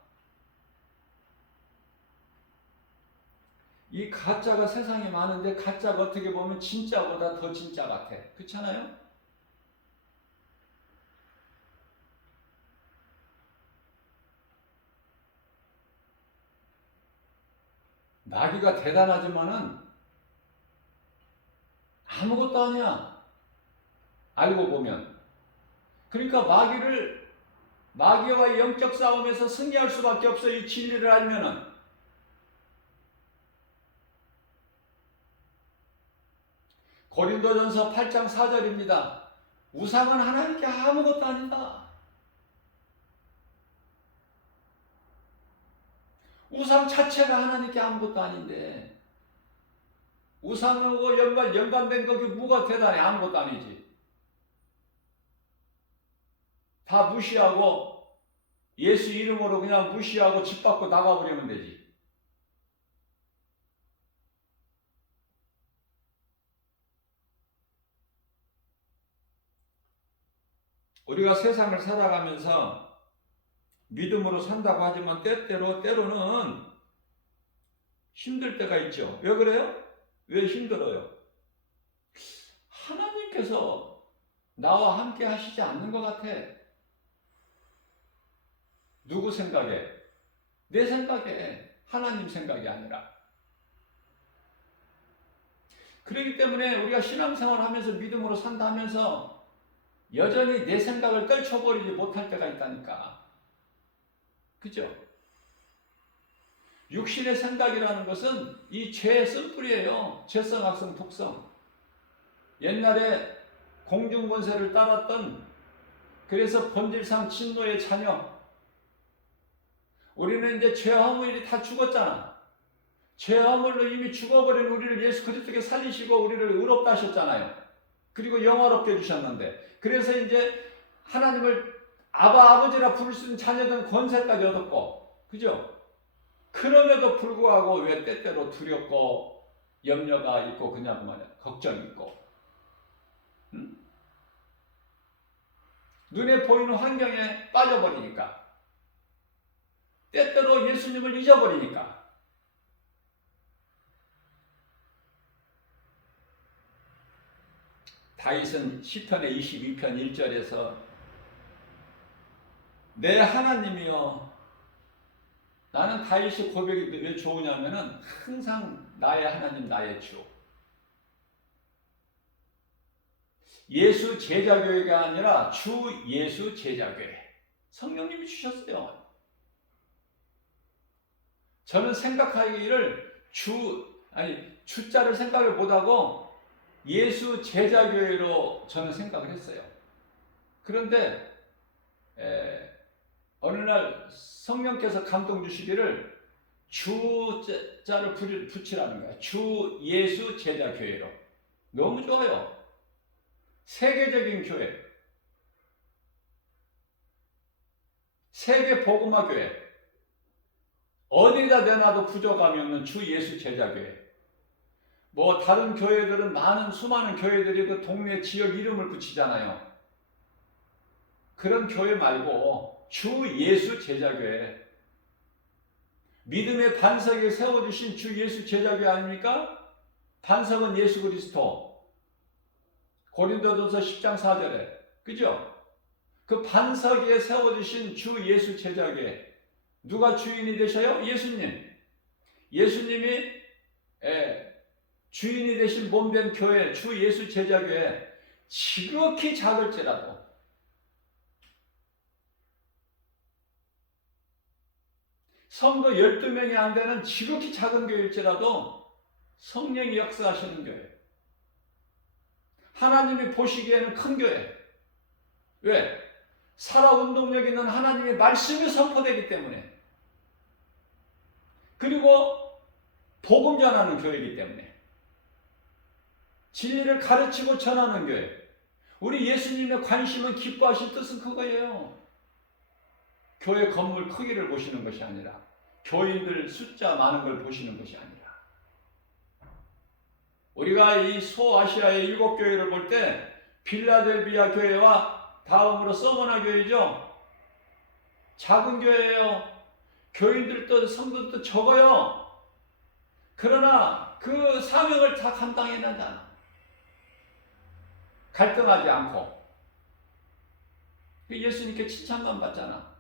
이 가짜가 세상에 많은데 가짜가 어떻게 보면 진짜보다 더 진짜 같아. 그렇잖아요? 마귀가 대단하지만은 아무것도 아니야. 알고 보면. 그러니까 마귀와의 영적 싸움에서 승리할 수밖에 없어. 이 진리를 알면은. 고린도전서 8장 4절입니다. 우상은 하나님께 아무것도 아니다. 우상 자체가 하나님께 아무것도 아닌데, 우상하고 연관된 것이 뭐가 대단해? 아무것도 아니지. 다 무시하고 예수 이름으로 그냥 무시하고 집 밖으로 나가버리면 되지. 우리가 세상을 살아가면서 믿음으로 산다고 하지만 때로는 힘들 때가 있죠. 왜 그래요? 왜 힘들어요? 하나님께서 나와 함께 하시지 않는 것 같아. 누구 생각에? 내 생각에. 하나님 생각이 아니라. 그렇기 때문에 우리가 신앙생활을 하면서 믿음으로 산다 하면서 여전히 내 생각을 떨쳐버리지 못할 때가 있다니까. 그죠? 육신의 생각이라는 것은 이 죄의 쓴뿌리예요. 죄성, 악성, 독성. 옛날에 공중권세를 따랐던, 그래서 본질상 진노의 자녀. 우리는 이제 죄 허물이 다 죽었잖아. 죄 허물로 이미 죽어버린 우리를 예수 그리스도께 살리시고 우리를 의롭다 하셨잖아요. 그리고 영화롭게 해주셨는데, 그래서 이제 하나님을 아버지라 부를 수 있는 자녀된 권세까지 얻었고, 그죠? 그럼에도 불구하고 왜 때때로 두렵고 염려가 있고 그냥 말이야, 걱정이 있고, 응? 눈에 보이는 환경에 빠져버리니까, 때때로 예수님을 잊어버리니까. 다윗은 시편의 22편 1절에서 내 하나님이여, 나는 다윗의 고백이 왜 좋으냐면은 항상 나의 하나님, 나의 주. 예수 제자교회가 아니라 주 예수 제자교회. 성령님이 주셨어요. 저는 생각하기를 주자를 생각을 못하고 예수 제자교회로 저는 생각을 했어요. 그런데 어느 날 성령께서 감동 주시기를 주자를 붙이라는 거야. 주 예수 제자교회로. 너무 좋아요. 세계적인 교회. 세계 복음화 교회. 어디다 내놔도 부족함이 없는 주 예수 제자교회. 뭐 다른 교회들은 수많은 교회들이 그 동네 지역 이름을 붙이잖아요. 그런 교회 말고 주 예수 제자교회. 믿음의 반석에 세워주신 주 예수 제자교회 아닙니까? 반석은 예수 그리스도. 고린도전서 10장 4절에. 그죠? 그 반석 위에 세워주신 주 예수 제자교회. 누가 주인이 되셔요? 예수님. 예수님이 주인이 되신 몸된 교회, 주 예수 제자교회, 지극히 작을지라도 성도 12명이 안 되는 지극히 작은 교회일지라도 성령이 역사하시는 교회. 하나님이 보시기에는 큰 교회. 왜? 살아 운동력 있는 하나님의 말씀이 선포되기 때문에. 그리고 복음 전하는 교회이기 때문에. 진리를 가르치고 전하는 교회. 우리 예수님의 관심은 기뻐하실 뜻은 그거예요. 교회 건물 크기를 보시는 것이 아니라 교인들 숫자 많은 걸 보시는 것이 아니라 우리가 이 소아시아의 7교회를 볼 때 빌라델비아 교회와 다음으로 서머나 교회죠. 작은 교회예요. 교인들도 성도도 적어요. 그러나 그 사명을 다 감당해내잖아. 갈등하지 않고 예수님께 칭찬만 받잖아.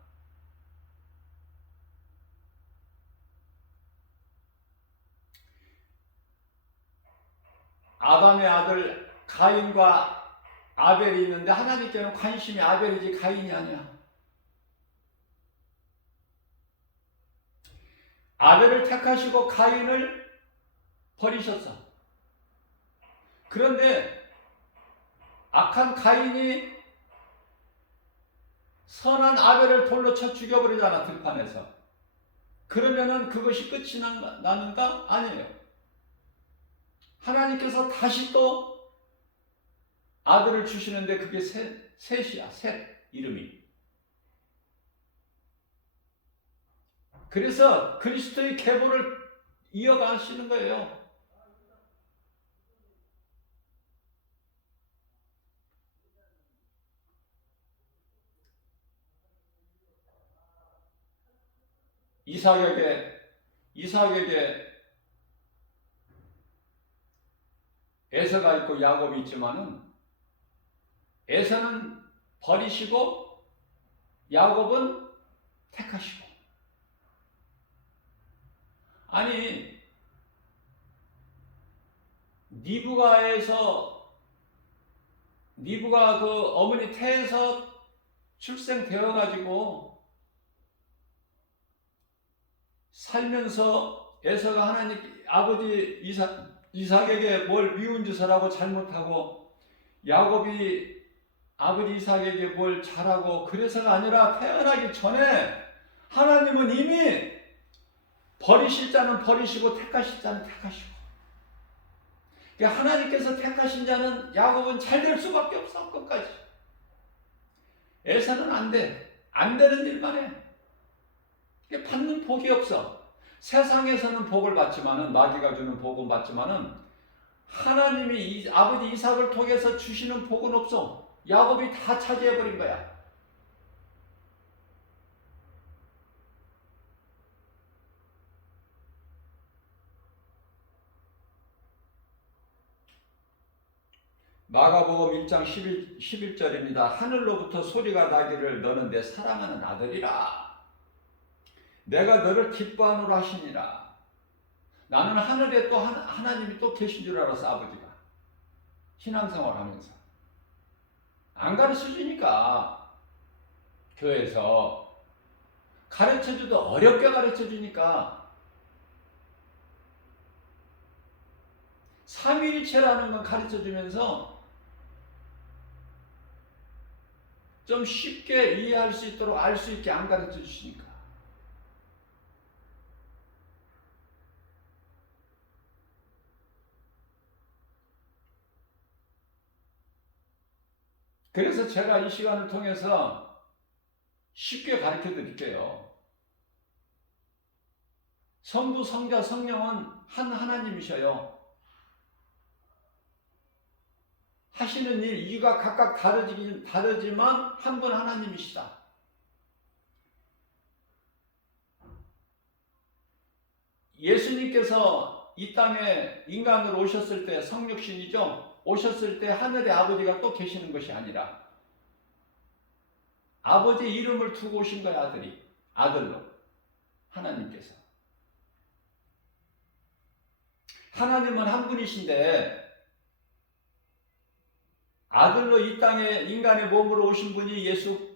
아담의 아들 가인과 아벨이 있는데 하나님께는 관심이 아벨이지 가인이 아니야. 아벨을 택하시고 가인을 버리셨어. 그런데 악한 가인이 선한 아벨을 돌로 쳐 죽여버리잖아, 들판에서. 그러면은 그것이 끝이 나는가? 아니에요. 하나님께서 다시 또 아들을 주시는데 그게 셋이야. 셋 이름이. 그래서 그리스도의 계보를 이어가시는 거예요. 이삭에게 에서가 있고 야곱이 있지만은 에서는 버리시고 야곱은 택하시고. 아니 니브가 그 어머니 태에서 출생되어 가지고 살면서 에서가 하나님 아버지 이삭에게 뭘 미운 짓을 하고 잘못하고 야곱이 아버지 이삭에게 뭘 잘하고 그래서가 아니라 태어나기 전에 하나님은 이미 버리실 자는 버리시고 택하실 자는 택하시고. 그러니까 하나님께서 택하신 자는 야곱은 잘 될 수밖에 없어. 끝까지. 에서는 안 돼. 안 되는 일만 해. 받는 복이 없어. 세상에서는 복을 받지만은 마귀가 주는 복은 받지만은 하나님이 아버지 이삭을 통해서 주시는 복은 없어. 야곱이 다 차지해버린 거야. 마가복음 1장 11절입니다. 하늘로부터 소리가 나기를 너는 내 사랑하는 아들이라. 내가 너를 기뻐하노라 하시니라. 나는 하늘에 또 하나님이 또 계신 줄 알았어. 아버지가. 신앙생활 하면서. 안 가르쳐주니까 교회에서 가르쳐줘도 어렵게 가르쳐주니까 삼위일체라는 건 가르쳐주면서 좀 쉽게 이해할 수 있도록 알 수 있게 안 가르쳐 주시니까. 그래서 제가 이 시간을 통해서 쉽게 가르쳐 드릴게요. 성부, 성자, 성령은 한 하나님이셔요. 하시는 일, 이유가 각각 다르지만 한 분 하나님이시다. 예수님께서 이 땅에 인간으로 오셨을 때 성육신이죠. 오셨을 때 하늘에 아버지가 또 계시는 것이 아니라 아버지 이름을 두고 오신 거야. 아들로. 하나님께서. 하나님은 한 분이신데 아들로 이 땅에 인간의 몸으로 오신 분이 예수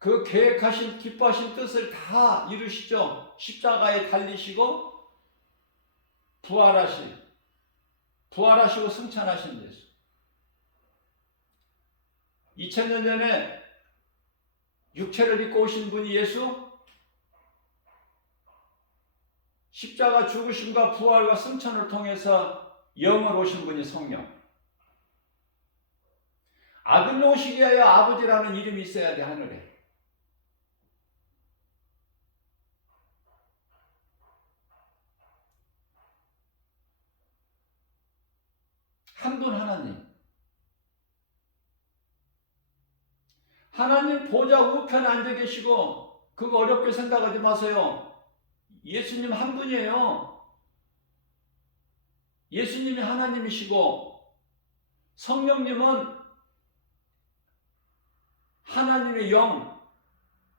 그 계획하신 기뻐하신 뜻을 다 이루시죠. 십자가에 달리시고 부활하시고 승천하신 예수. 2000년 전에 육체를 입고 오신 분이 예수, 십자가 죽으심과 부활과 승천을 통해서 영으로 오신 분이 성령. 아들로 오시기 위하여 아버지라는 이름이 있어야 돼, 하늘에. 한 분 하나님. 하나님 보좌 우편에 앉아 계시고, 그거 어렵게 생각하지 마세요. 예수님 한 분이에요. 예수님이 하나님이시고, 성령님은 하나님의 영,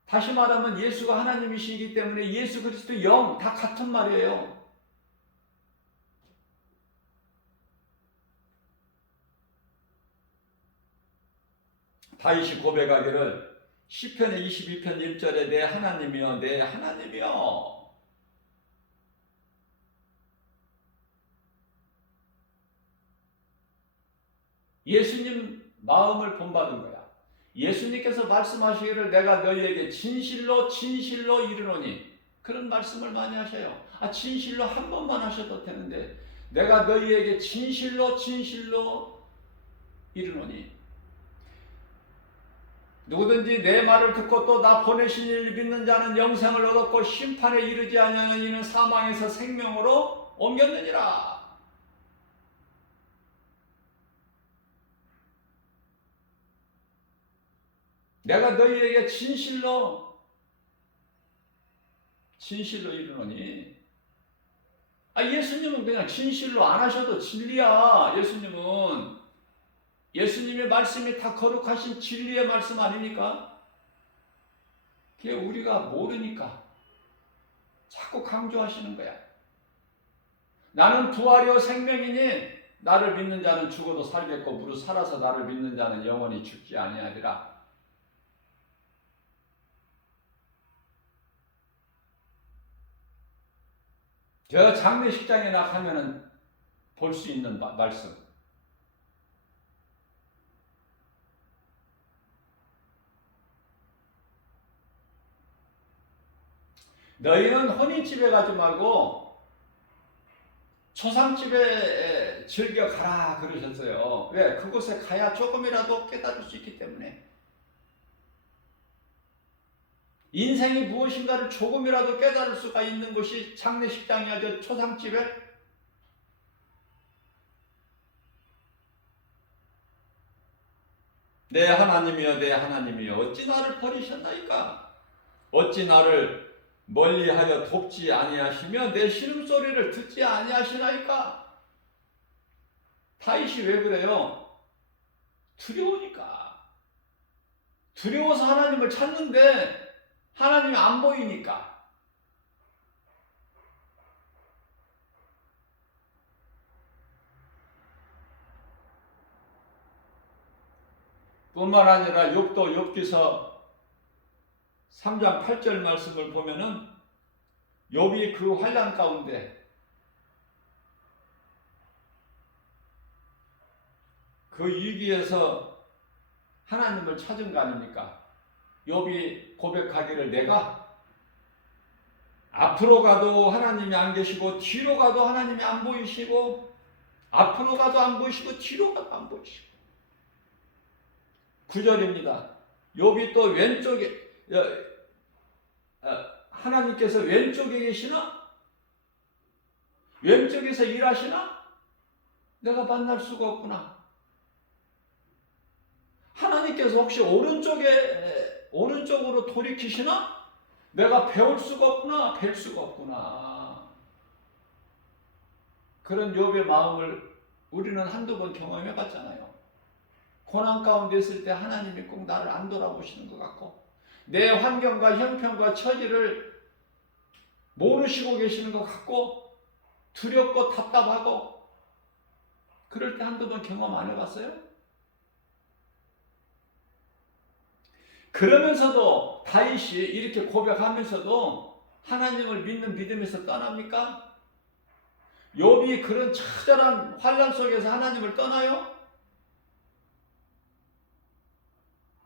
다시 말하면 예수가 하나님이시기 때문에 예수 그리스도 영 다 같은 말이에요. 다윗이 고백하기를 시편의 22편 1절에 내 하나님이여 내 하나님이여. 예수님 마음을 본받은 거야. 예수님께서 말씀하시기를 내가 너희에게 진실로 진실로 이르노니, 그런 말씀을 많이 하셔요. 진실로 한 번만 하셔도 되는데 내가 너희에게 진실로 진실로 이르노니, 누구든지 내 말을 듣고 또 나 보내신 이를 믿는 자는 영생을 얻었고 심판에 이르지 아니하는 이는 사망에서 생명으로 옮겼느니라. 내가 너희에게 진실로 이르노니. 예수님은 그냥 진실로 안 하셔도 진리야. 예수님의 말씀이 다 거룩하신 진리의 말씀 아닙니까? 그게 우리가 모르니까 자꾸 강조하시는 거야. 나는 부활이요 생명이니 나를 믿는 자는 죽어도 살겠고 무릇 살아서 나를 믿는 자는 영원히 죽지 아니하리라. 저 장례식장에나 가면은 볼 수 있는 말씀. 너희는 혼인집에 가지 말고 초상집에 즐겨 가라 그러셨어요. 왜? 그곳에 가야 조금이라도 깨달을 수 있기 때문에. 인생이 무엇인가를 조금이라도 깨달을 수가 있는 곳이 장례식장이야. 저 초상집에. 내 하나님이여 내 하나님이여 어찌 나를 버리셨나이까. 어찌 나를 멀리하여 돕지 아니하시며 내 신음소리를 듣지 아니하시나이까. 다윗이 왜 그래요? 두려우니까. 두려워서 하나님을 찾는데 하나님이 안 보이니까. 뿐만 아니라 욥기서 3장 8절 말씀을 보면은 욥이 그 환난 가운데 그 위기에서 하나님을 찾은 거 아닙니까? 욥이 고백하기를 내가 앞으로 가도 하나님이 안 계시고 뒤로 가도 하나님이 안 보이시고 앞으로 가도 안 보이시고 뒤로 가도 안 보이시고. 9절입니다. 욥이 또 왼쪽에 하나님께서 왼쪽에 계시나? 왼쪽에서 일하시나? 내가 만날 수가 없구나. 하나님께서 혹시 오른쪽으로 돌이키시나? 내가 배울 수가 없구나. 뵐 수가 없구나. 그런 욥의 마음을 우리는 한두 번 경험해 봤잖아요. 고난 가운데 있을 때 하나님이 꼭 나를 안 돌아보시는 것 같고 내 환경과 형편과 처지를 모르시고 계시는 것 같고 두렵고 답답하고 그럴 때 한두 번 경험 안 해봤어요? 그러면서도 다윗이 이렇게 고백하면서도 하나님을 믿는 믿음에서 떠납니까? 욥이 그런 처절한 환난 속에서 하나님을 떠나요?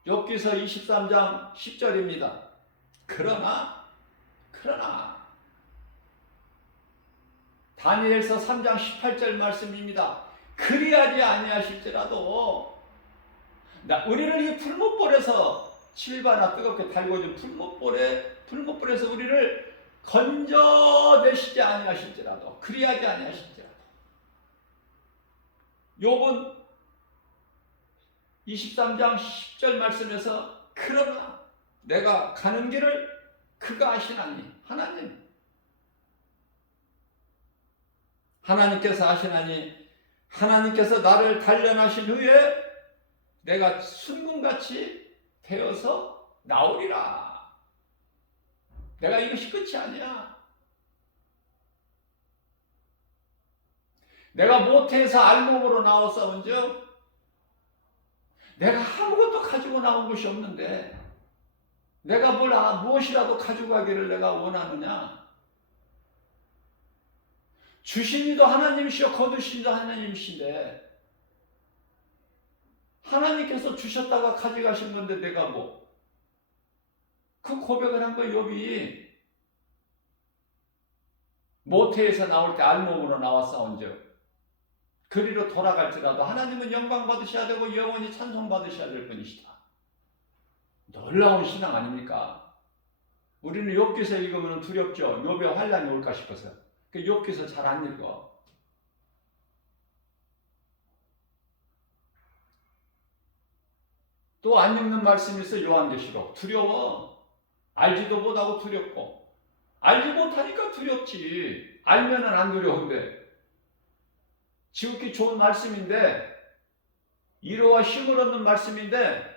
욥기서 23장 10절입니다. 그러나 다니엘서 3장 18절 말씀입니다. 그리하지 아니하실지라도 우리를 이 풀무불에서 칠바나 뜨겁게 달궈진 풀무불에서 우리를 건져내시지 아니하실지라도 그리하지 아니하실지라도 욥은 23장 10절 말씀에서 그러나 내가 가는 길을 그가 아시나니 하나님께서 아시나니 하나님께서 나를 단련하신 후에 내가 순금같이 되어서 나오리라. 내가 이것이 끝이 아니야. 내가 모태에서 알몸으로 나왔사온즉 내가 아무것도 가지고 나온 것이 없는데 내가 무엇이라도 가지고 가기를 내가 원하느냐? 주신 이도 하나님이시오 거두신 이도 하나님이신데 하나님께서 주셨다가 가져가신 건데 내가 그 고백을 한 거예요. 욥이 모태에서 나올 때 알몸으로 나왔사온즉 그리로 돌아갈지라도 하나님은 영광 받으셔야 되고 영원히 찬송 받으셔야 될 분이시다. 놀라운 신앙 아닙니까? 우리는 욥기서 읽으면 두렵죠. 욥의 환난이 올까 싶어서. 그 욥기서 잘 안 읽어. 또 안 읽는 말씀이 있어. 요한계시록. 두려워. 알지도 못하고 두렵고. 알지 못하니까 두렵지. 알면은 안 두려운데. 지극히 좋은 말씀인데 위로와 힘을 얻는 말씀인데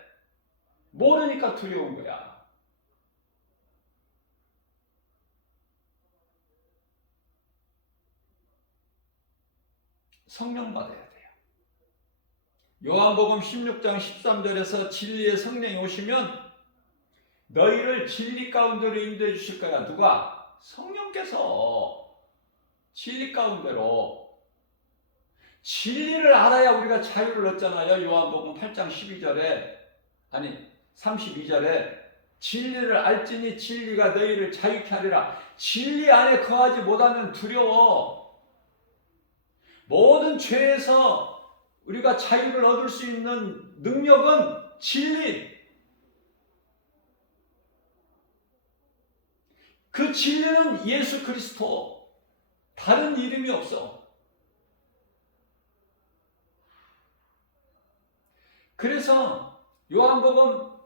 모르니까 두려운 거야. 성령 받아야 돼요. 요한복음 16장 13절에서 진리의 성령이 오시면 너희를 진리 가운데로 인도해 주실 거야. 누가? 성령께서 진리 가운데로. 진리를 알아야 우리가 자유를 얻잖아요. 요한복음 8장 12절에 32절에 진리를 알지니 진리가 너희를 자유케 하리라. 진리 안에 거하지 못하면 두려워. 모든 죄에서 우리가 자유를 얻을 수 있는 능력은 진리. 그 진리는 예수 그리스도. 다른 이름이 없어. 그래서 요한복음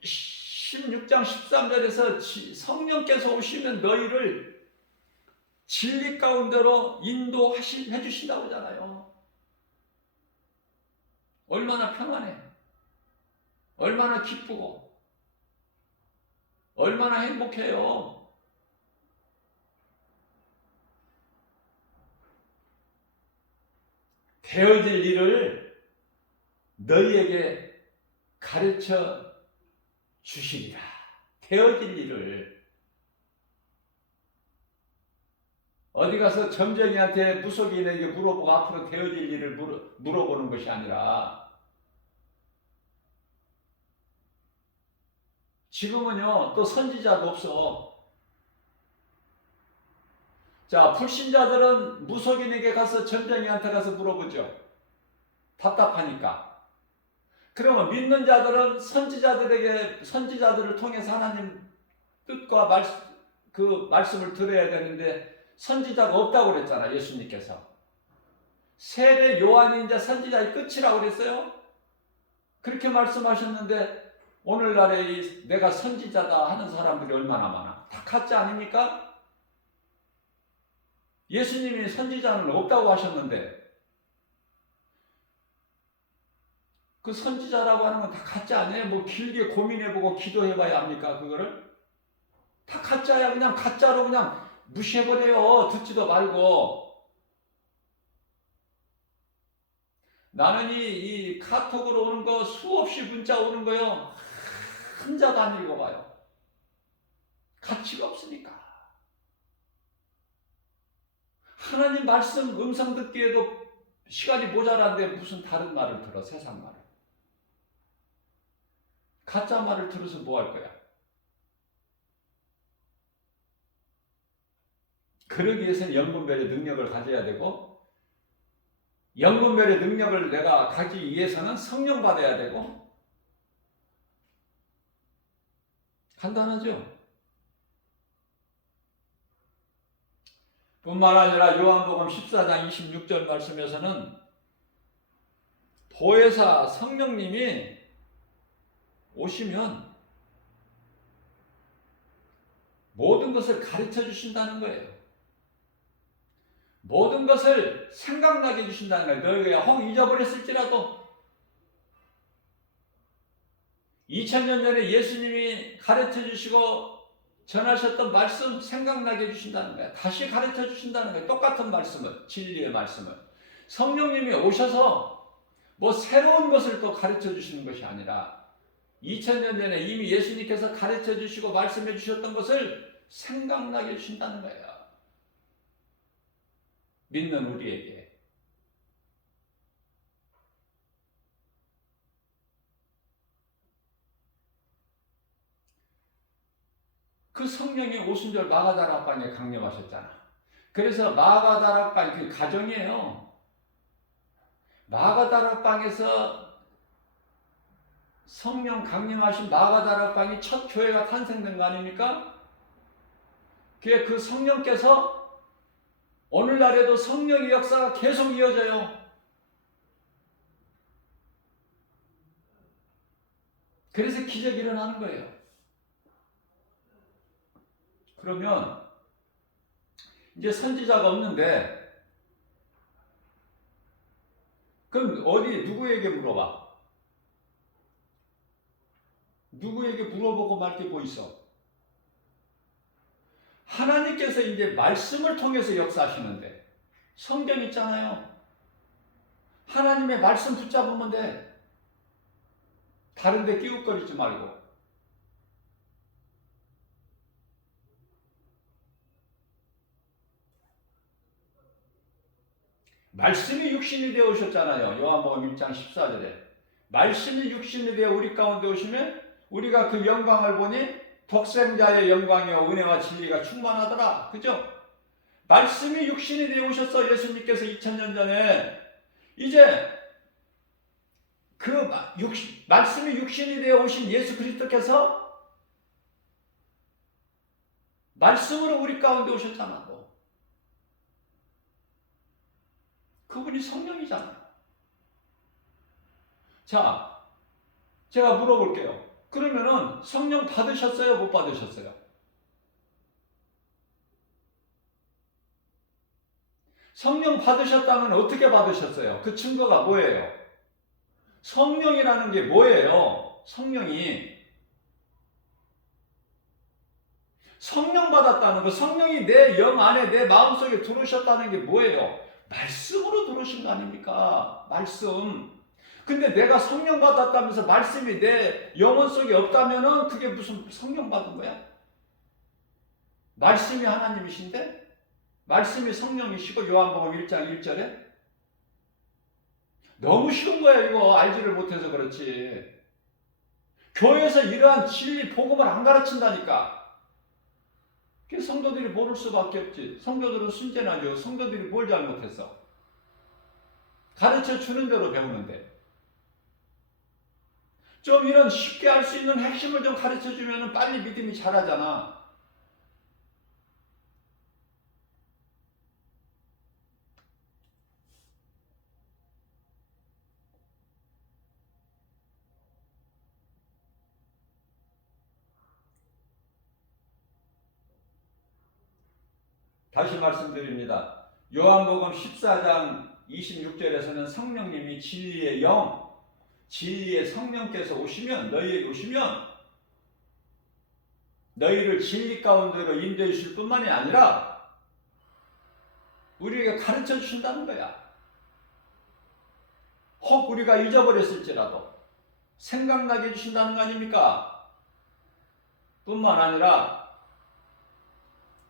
16장 13절에서 성령께서 오시면 너희를 진리 가운데로 인도해 주신다고 하잖아요. 얼마나 평안해. 얼마나 기쁘고. 얼마나 행복해요. 되어질 일을 너희에게 가르쳐 주시리라. 되어질 일을. 어디 가서 점쟁이한테 무속인에게 물어보고 앞으로 되어질 일을 물어보는 것이 아니라 지금은요 또 선지자도 없어. 자, 불신자들은 무속인에게 가서 점쟁이한테 가서 물어보죠. 답답하니까. 그러면 믿는 자들은 선지자들을 통해서 하나님 뜻과 말씀을 들어야 되는데 선지자가 없다고 그랬잖아. 예수님께서. 세례 요한이 이제 선지자의 끝이라고 그랬어요. 그렇게 말씀하셨는데 오늘날에 내가 선지자다 하는 사람들이 얼마나 많아. 다 가짜 아닙니까? 예수님이 선지자는 없다고 하셨는데 그 선지자라고 하는 건 다 가짜 아니에요? 뭐 길게 고민해보고 기도해봐야 합니까? 그거를? 다 가짜야. 그냥 가짜로 그냥 무시해버려요. 듣지도 말고. 나는 이 카톡으로 오는 거 수없이 문자 오는 거요. 한 자도 안 읽어봐요. 가치가 없으니까. 하나님 말씀 음성 듣기에도 시간이 모자란데 무슨 다른 말을 들어, 세상 말을. 가짜 말을 들어서 뭐 할 거야? 그러기 위해서는 영분별의 능력을 가져야 되고, 영분별의 능력을 내가 가지기 위해서는 성령 받아야 되고, 간단하죠? 뿐만 아니라 요한복음 14장 26절 말씀에서는 보혜사 성령님이 오시면 모든 것을 가르쳐 주신다는 거예요. 모든 것을 생각나게 해주신다는 거예요. 너희가 혹 잊어버렸을지라도 2000년 전에 예수님이 가르쳐 주시고 전하셨던 말씀 생각나게 해주신다는 거예요. 다시 가르쳐 주신다는 거예요. 똑같은 말씀을, 진리의 말씀을. 성령님이 오셔서 뭐 새로운 것을 또 가르쳐 주시는 것이 아니라 2000년 전에 이미 예수님께서 가르쳐 주시고 말씀해 주셨던 것을 생각나게 해주신다는 거예요. 믿는 우리에게. 그 성령이 오순절 마가다락방에 강림하셨잖아. 그래서 마가다락방, 그 가정이에요. 마가다락방에서 성령 강림하신 마가다락방이 첫 교회가 탄생된 거 아닙니까? 그 성령께서 오늘날에도 성령의 역사가 계속 이어져요. 그래서 기적이 일어나는 거예요. 그러면 이제 선지자가 없는데 그럼 어디 누구에게 물어봐? 누구에게 물어보고 말 게 뭐 있어? 하나님께서 이제 말씀을 통해서 역사하시는데 성경 있잖아요. 하나님의 말씀 붙잡으면 돼. 다른 데 끼웃거리지 말고. 말씀이 육신이 되어 오셨잖아요. 요한복음 1장 14절에. 말씀이 육신이 되어 우리 가운데 오시면 우리가 그 영광을 보니 독생자의 영광이요 은혜와 진리가 충만하더라. 그죠? 말씀이 육신이 되어 오셨어. 예수님께서 2000년 전에. 이제 그 말씀이 육신이 되어 오신 예수 그리스도께서 말씀으로 우리 가운데 오셨잖아. 또. 그분이 성령이잖아. 자, 제가 물어볼게요. 그러면은 성령 받으셨어요? 못 받으셨어요? 성령 받으셨다면 어떻게 받으셨어요? 그 증거가 뭐예요? 성령이라는 게 뭐예요? 성령이. 성령 받았다는 거, 성령이 내 영 안에 내 마음속에 들어오셨다는 게 뭐예요? 말씀으로 들어오신 거 아닙니까? 말씀. 근데 내가 성령 받았다면서 말씀이 내 영혼 속에 없다면은 그게 무슨 성령 받은 거야? 말씀이 하나님이신데? 말씀이 성령이시고 요한복음 1장 1절에? 너무 쉬운 거야 이거. 알지를 못해서 그렇지. 교회에서 이러한 진리 복음을 안 가르친다니까. 성도들이 모를 수밖에 없지. 성도들은 순전하죠. 성도들이 뭘 잘못했어? 가르쳐 주는 대로 배우는데. 좀 이런 쉽게 알 수 있는 핵심을 좀 가르쳐 주면 빨리 믿음이 자라잖아. 다시 말씀드립니다. 요한복음 14장 26절에서는 성령님이 진리의 영, 진리의 성령께서 오시면, 너희에게 오시면 너희를 진리 가운데로 인도해 주실 뿐만이 아니라 우리에게 가르쳐 주신다는 거야. 혹 우리가 잊어버렸을지라도 생각나게 해주신다는 거 아닙니까? 뿐만 아니라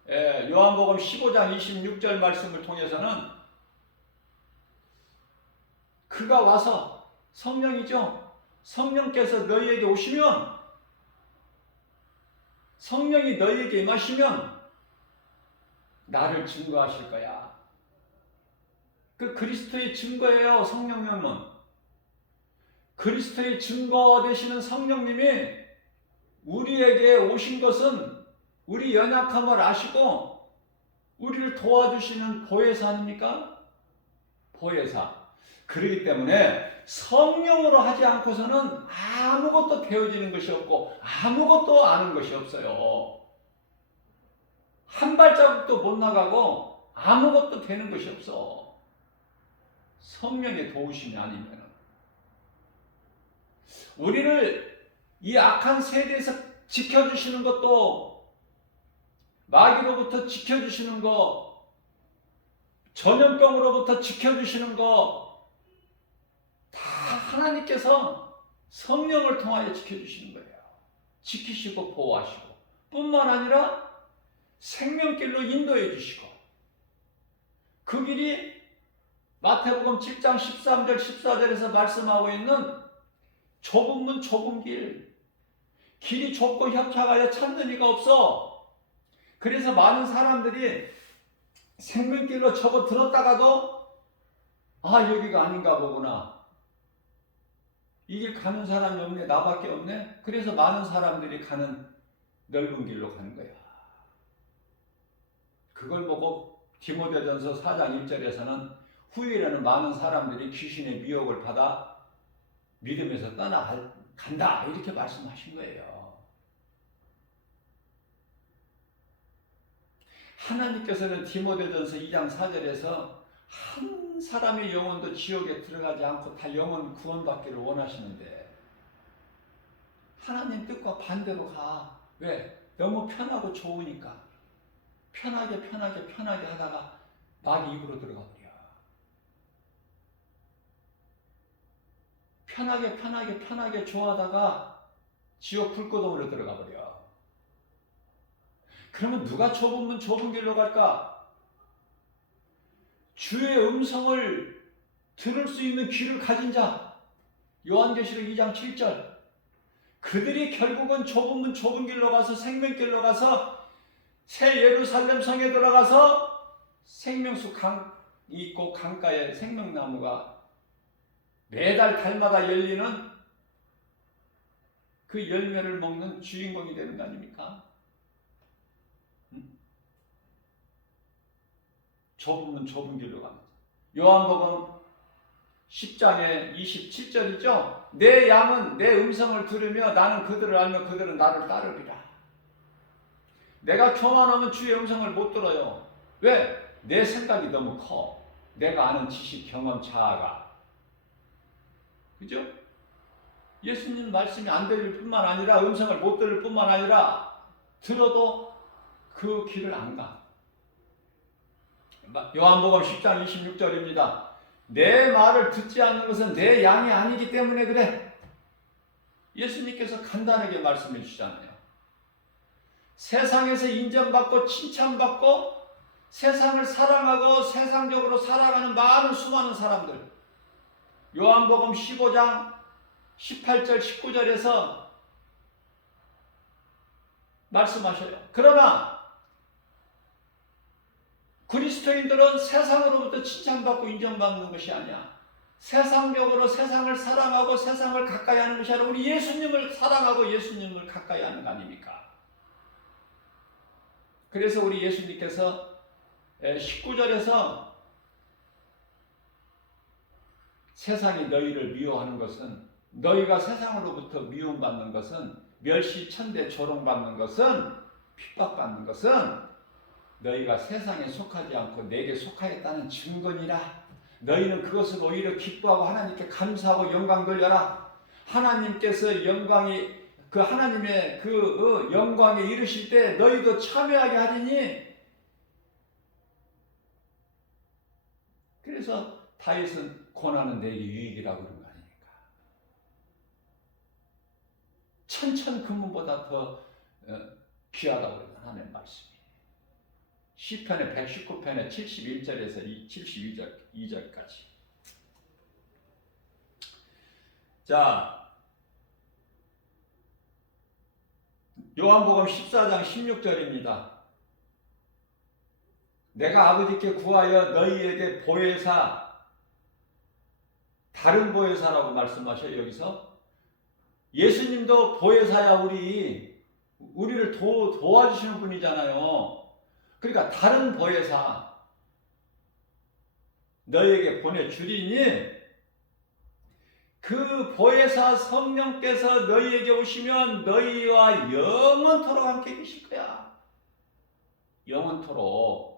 요한복음 15장 26절 말씀을 통해서는 그가 와서 성령이죠. 성령께서 너희에게 오시면, 성령이 너희에게 임하시면 나를 증거하실 거야. 그 그리스도의 증거예요. 성령님은 그리스도의 증거 되시는 성령님이 우리에게 오신 것은 우리 연약함을 아시고 우리를 도와주시는 보혜사 아닙니까? 보혜사. 그렇기 때문에 성령으로 하지 않고서는 아무것도 되어지는 것이 없고 아무것도 아는 것이 없어요. 한 발자국도 못 나가고 아무것도 되는 것이 없어. 성령의 도우심이 아니면. 우리를 이 악한 세대에서 지켜주시는 것도, 마귀로부터 지켜주시는 거, 전염병으로부터 지켜주시는 거 다 하나님께서 성령을 통하여 지켜주시는 거예요. 지키시고 보호하시고 뿐만 아니라 생명길로 인도해 주시고, 그 길이 마태복음 7장 13절 14절에서 말씀하고 있는 좁은 문 좁은 길, 길이 좁고 협착하여 찾는 이가 없어. 그래서 많은 사람들이 생명길로 접어들었다가도 여기가 아닌가 보구나, 이 길 가는 사람이 없네, 나밖에 없네. 그래서 많은 사람들이 가는 넓은 길로 가는 거야. 그걸 보고 디모데전서 4장 1절에서는 후일에는 많은 사람들이 귀신의 미혹을 받아 믿음에서 떠나간다, 이렇게 말씀하신 거예요. 하나님께서는 디모데전서 2장 4절에서 한 사람의 영혼도 지옥에 들어가지 않고 다 영혼 구원받기를 원하시는데 하나님 뜻과 반대로 가. 왜? 너무 편하고 좋으니까. 편하게 하다가 마귀 입으로 들어가 버려. 편하게 좋아하다가 지옥 불구덩이로 들어가 버려. 그러면 누가 좁은 문 좁은 길로 갈까? 주의 음성을 들을 수 있는 귀를 가진 자, 요한계시록 2장 7절. 그들이 결국은 좁은 문 좁은 길로 가서 생명길로 가서 새 예루살렘 성에 들어가서 생명수 강이 있고 강가에 생명나무가 매달 달마다 열리는 그 열매를 먹는 주인공이 되는 거 아닙니까? 좁은 문 좁은 길로 갑니다. 요한복음 10장에 27절이죠. 내 양은 내 음성을 들으며 나는 그들을 알며 그들은 나를 따르리라. 내가 교만하면 주의 음성을 못 들어요. 왜? 내 생각이 너무 커. 내가 아는 지식, 경험, 자아가. 그죠? 예수님 말씀이 안 들릴 뿐만 아니라 음성을 못 들을 뿐만 아니라 들어도 그 길을 안 가. 요한복음 10장 26절입니다. 내 말을 듣지 않는 것은 내 양이 아니기 때문에 그래. 예수님께서 간단하게 말씀해 주시잖아요. 세상에서 인정받고 칭찬받고 세상을 사랑하고 세상적으로 살아가는 많은 수많은 사람들, 요한복음 15장 18절 19절에서 말씀하셔요. 그러나 그리스도인들은 세상으로부터 칭찬받고 인정받는 것이 아니야. 세상적으로 세상을 사랑하고 세상을 가까이 하는 것이 아니라 우리 예수님을 사랑하고 예수님을 가까이 하는 거 아닙니까? 그래서 우리 예수님께서 19절에서 세상이 너희를 미워하는 것은, 너희가 세상으로부터 미움받는 것은, 멸시 천대 조롱받는 것은, 핍박받는 것은 너희가 세상에 속하지 않고 내게 속하였다는 증거니라. 너희는 그것을 오히려 기뻐하고 하나님께 감사하고 영광 돌려라. 하나님께서 영광이 그 하나님의 그 영광에 이르실 때 너희도 참여하게 하리니. 그래서 다윗은 고난은 내게 유익이라고 그런 거 아닙니까? 천천금문보다 더 귀하다고 하는 말씀이에요. 시편의 119편의 71절에서 72절까지. 자, 요한복음 14장 16절입니다. 내가 아버지께 구하여 너희에게 보혜사, 다른 보혜사라고 말씀하셔요. 여기서 예수님도 보혜사야, 우리를 도와주시는 분이잖아요. 그러니까 다른 보혜사 너희에게 보내주리니 그 보혜사 성령께서 너희에게 오시면 너희와 영원토록 함께 계실 거야. 영원토록.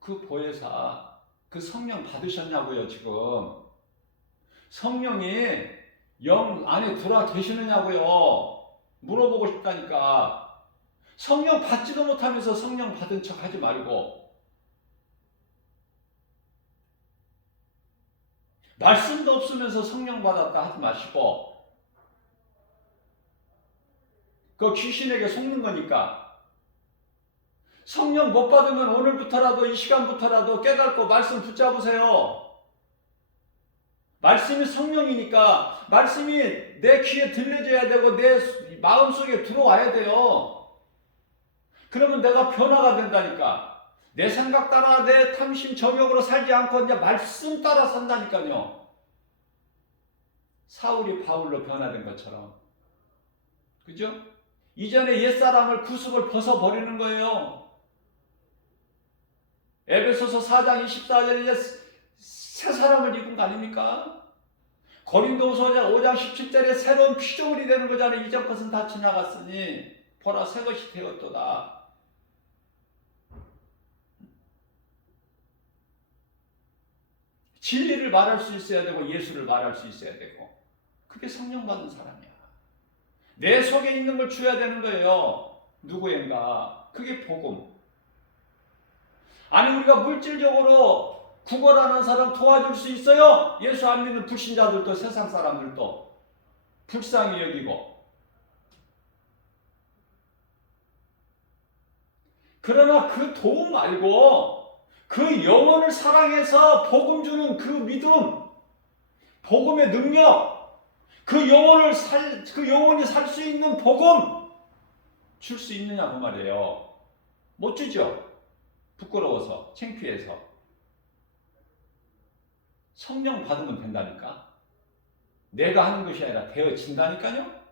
그 보혜사, 그 성령 받으셨냐고요, 지금. 성령이 영 안에 들어와 계시느냐고요. 물어보고 싶다니까. 성령 받지도 못하면서 성령 받은 척 하지 말고. 말씀도 없으면서 성령 받았다 하지 마시고. 그거 귀신에게 속는 거니까. 성령 못 받으면 오늘부터라도, 이 시간부터라도 깨닫고 말씀 붙잡으세요. 말씀이 성령이니까 말씀이 내 귀에 들려져야 되고 내 마음속에 들어와야 돼요. 그러면 내가 변화가 된다니까. 내 생각 따라 내 탐심 정욕으로 살지 않고 이제 말씀 따라 산다니까요. 사울이 바울로 변화된 것처럼. 그죠? 이전에 옛사람을 구습을 벗어버리는 거예요. 에베소서 4장 24절에 이제 새 사람을 입은 거 아닙니까? 고린도후서 5장 17절에 새로운 피조물이 되는 거잖아요. 이전 것은 다 지나갔으니 보라 새 것이 되었도다. 진리를 말할 수 있어야 되고 예수를 말할 수 있어야 되고, 그게 성령 받은 사람이야. 내 속에 있는 걸 줘야 되는 거예요. 누구인가. 그게 복음. 아니 우리가 물질적으로 구걸하는 사람 도와줄 수 있어요? 예수 안 믿는 불신자들도, 세상 사람들도 불쌍히 여기고. 그러나 그 도움 말고 그 영혼을 사랑해서 복음 주는 그 믿음, 복음의 능력, 그 영혼이 살 수 있는 복음 줄 수 있느냐 그 말이에요. 못 주죠. 부끄러워서, 창피해서. 성령 받으면 된다니까. 내가 하는 것이 아니라 되어진다니까요.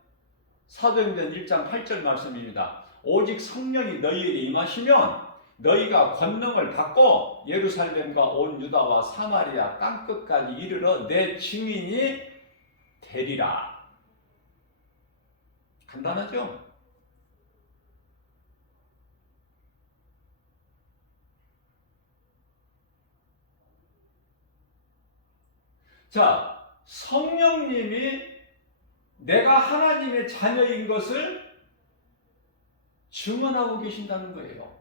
사도행전 1장 8절 말씀입니다. 오직 성령이 너희에게 임하시면 너희가 권능을 받고 예루살렘과 온 유다와 사마리아 땅끝까지 이르러 내 증인이 되리라. 간단하죠? 자, 성령님이 내가 하나님의 자녀인 것을 증언하고 계신다는 거예요.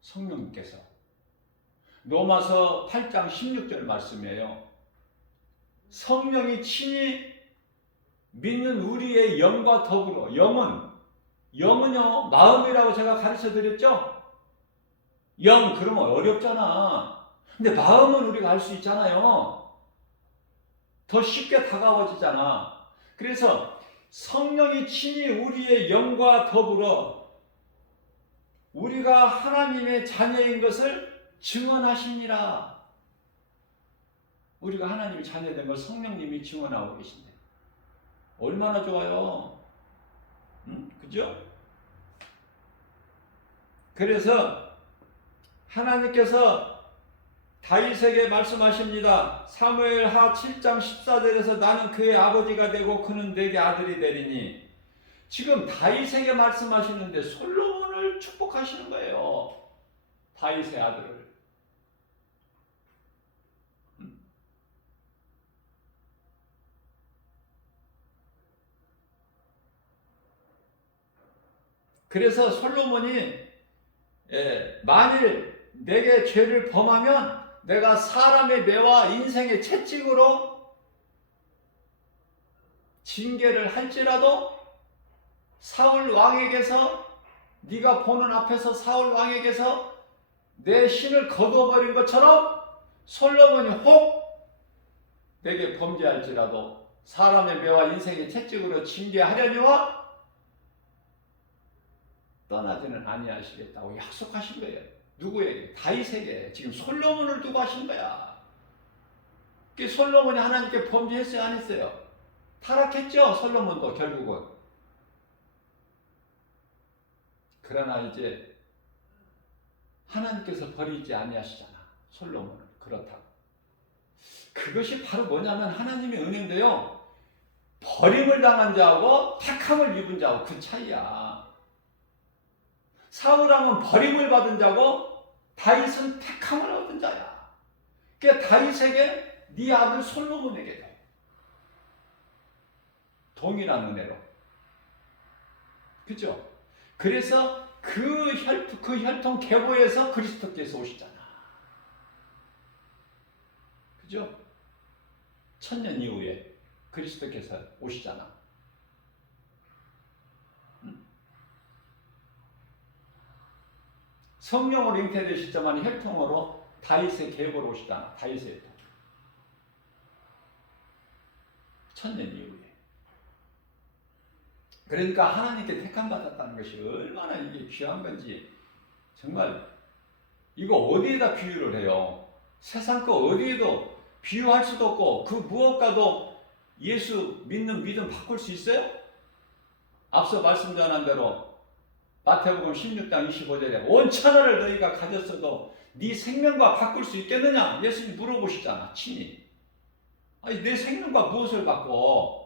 성령님께서. 로마서 8장 16절 말씀이에요. 성령이 친히 믿는 우리의 영과 더불어, 영은요 마음이라고 제가 가르쳐 드렸죠. 영 그러면 어렵잖아. 근데 마음은 우리가 알 수 있잖아요. 더 쉽게 다가와지잖아. 그래서 성령이 친히 우리의 영과 더불어 우리가 하나님의 자녀인 것을 증언하시니라. 우리가 하나님의 자녀된 걸 성령님이 증언하고 계신데 얼마나 좋아요. 그죠? 그래서 하나님께서 다윗에게 말씀하십니다. 사무엘하 7장 14절에서 나는 그의 아버지가 되고 그는 내게 아들이 되리니. 지금 다윗에게 말씀하시는데 솔로몬을 축복하시는 거예요. 다윗의 아들을. 그래서 솔로몬이 만일 내게 죄를 범하면 내가 사람의 매와 인생의 채찍으로 징계를 할지라도 사울 왕에게서 네가 보는 앞에서 사울 왕에게서 내 신을 거둬버린 것처럼 솔로몬이 혹 내게 범죄할지라도 사람의 매와 인생의 채찍으로 징계하려니와 떠나지는 아니하시겠다고 약속하신 거예요. 누구에게? 다윗에게. 지금 솔로몬을 두고 하신 거야. 솔로몬이 하나님께 범죄했어요? 안 했어요? 타락했죠? 솔로몬도 결국은. 그러나 이제 하나님께서 버리지 아니하시잖아. 솔로몬을. 그렇다고. 그것이 바로 뭐냐면 하나님의 은혜인데요. 버림을 당한 자하고 택함을 입은 자하고 그 차이야. 사울왕은 버림을 받은 자고 다윗은 택함을 얻은 자야. 그러니까 다윗에게 네 아들 솔로몬에게도 동일한 은혜로. 그죠? 그래서 그 혈통 계보에서 그리스도께서 오시잖아. 그죠? 1000년 이후에 그리스도께서 오시잖아. 성령으로 잉태되시지만 혈통으로 다윗의 계보로 오시잖아. 다윗의 혈통. 1000년 이후에. 그러니까 하나님께 택함 받았다는 것이 얼마나 이게 귀한 건지 정말 이거 어디에다 비유를 해요? 세상 거 어디에도 비유할 수도 없고 그 무엇과도 예수 믿는 믿음 바꿀 수 있어요? 앞서 말씀 전한 대로 마태복음 16장 25절에 온 천하를 너희가 가졌어도 네 생명과 바꿀 수 있겠느냐? 예수님 물어보시잖아. 친히. 아니 내 생명과 무엇을 바꿔?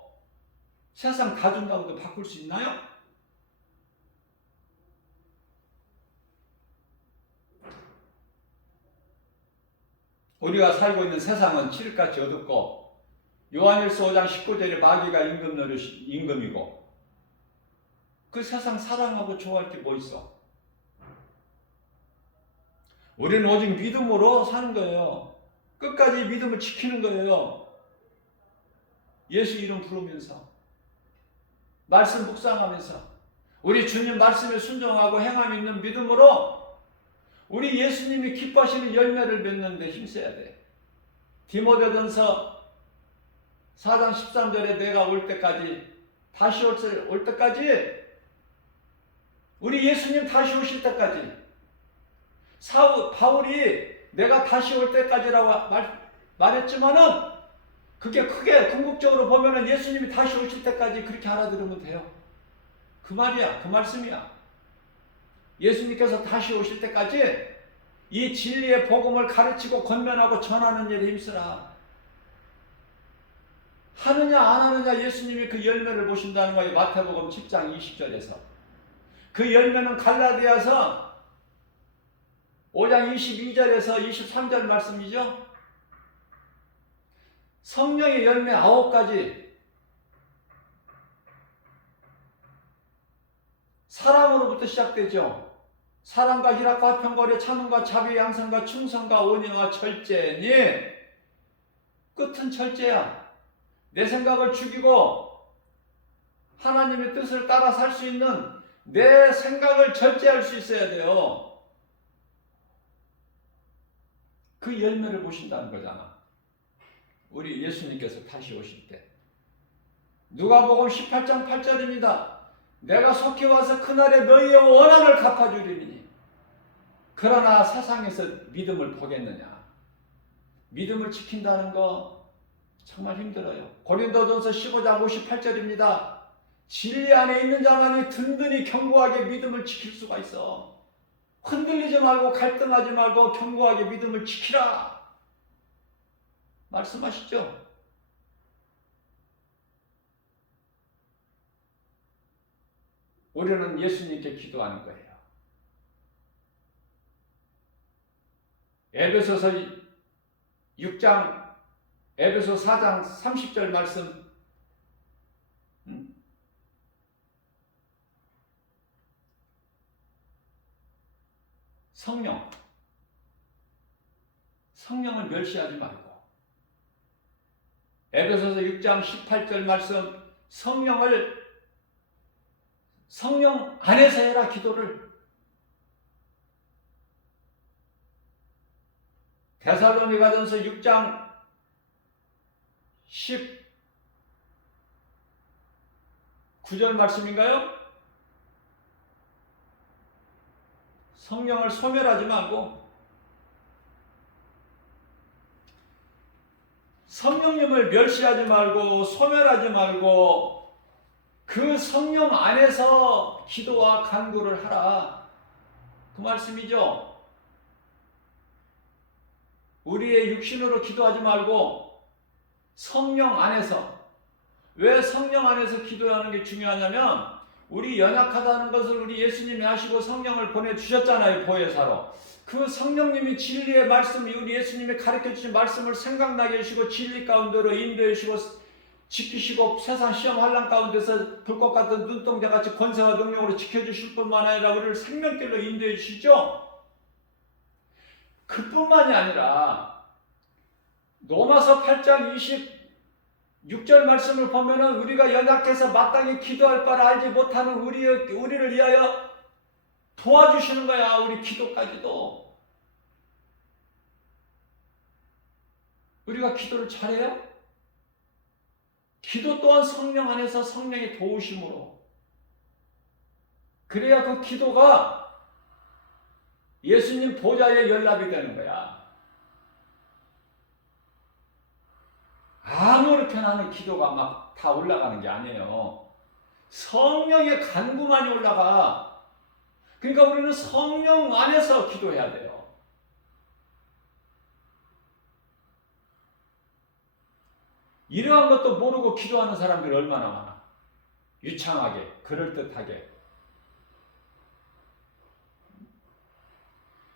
세상 다 준다고도 바꿀 수 있나요? 우리가 살고 있는 세상은 칠흑같이 어둡고 요한일서 5장 19절에 마귀가 임금이고 그 세상 사랑하고 좋아할 게 뭐 있어? 우리는 오직 믿음으로 사는 거예요. 끝까지 믿음을 지키는 거예요. 예수 이름 부르면서 말씀 묵상하면서 우리 주님 말씀에 순종하고 행함 있는 믿음으로 우리 예수님이 기뻐하시는 열매를 맺는 데 힘써야 돼. 디모데전서 4장 13절에 내가 올 때까지 다시 올 때까지 우리 예수님 다시 오실 때까지 바울이 내가 다시 올 때까지라고 말했지만은 그게 크게 궁극적으로 보면은 예수님이 다시 오실 때까지 그렇게 알아들으면 돼요. 그 말이야. 그 말씀이야. 예수님께서 다시 오실 때까지 이 진리의 복음을 가르치고 권면하고 전하는 일에 힘쓰라. 하느냐 안 하느냐 예수님이 그 열매를 보신다는 거예요. 마태복음 10장 20절에서. 그 열매는 갈라디아서 5장 22절에서 23절 말씀이죠. 성령의 열매 9가지. 사랑으로부터 시작되죠. 사랑과 희락과 화평과 참음과 자비 양선과 충성과 온유와 절제니 끝은 절제야. 내 생각을 죽이고 하나님의 뜻을 따라 살 수 있는 내 생각을 절제할 수 있어야 돼요. 그 열매를 보신다는 거잖아. 우리 예수님께서 다시 오실 때. 누가복음 18장 8절입니다. 내가 속히 와서 그날에 너희의 원한을 갚아주리니 그러나 세상에서 믿음을 보겠느냐. 믿음을 지킨다는 거 정말 힘들어요. 고린도전서 15장 58절입니다. 진리 안에 있는 자만이 든든히 견고하게 믿음을 지킬 수가 있어. 흔들리지 말고 갈등하지 말고 견고하게 믿음을 지키라. 말씀하시죠. 우리는 예수님께 기도하는 거예요. 에베소서 6장, 에베소 4장 30절 말씀. 성령을 멸시하지 말고. 에베소서 6장 18절 말씀 성령 안에서 해라 기도를. 데살로니가전서 6장 19절 말씀인가요? 성령을 소멸하지 말고, 성령님을 멸시하지 말고 소멸하지 말고 그 성령 안에서 기도와 간구를 하라, 그 말씀이죠. 우리의 육신으로 기도하지 말고 성령 안에서. 왜 성령 안에서 기도하는 게 중요하냐면, 우리 연약하다는 것을 우리 예수님이 아시고 성령을 보내주셨잖아요, 보혜사로. 그 성령님이 진리의 말씀, 우리 예수님이 가르쳐주신 말씀을 생각나게 해주시고 진리 가운데로 인도해 주시고 지키시고 세상 시험 환난 가운데서 불꽃 같은 눈동자같이 권세와 능력으로 지켜주실 뿐만 아니라 우리를 생명길로 인도해 주시죠. 그뿐만이 아니라 로마서 8장 26절 말씀을 보면은, 우리가 연약해서 마땅히 기도할 바를 알지 못하는 우리를 위하여 도와주시는 거야, 우리 기도까지도. 우리가 기도를 잘해요? 기도 또한 성령 안에서 성령의 도우심으로. 그래야 그 기도가 예수님 보좌에 연락이 되는 거야. 아무렇게나 하는 기도가 막 다 올라가는 게 아니에요. 성령의 간구만이 올라가. 그러니까 우리는 성령 안에서 기도해야 돼요. 이러한 것도 모르고 기도하는 사람들이 얼마나 많아. 유창하게, 그럴듯하게.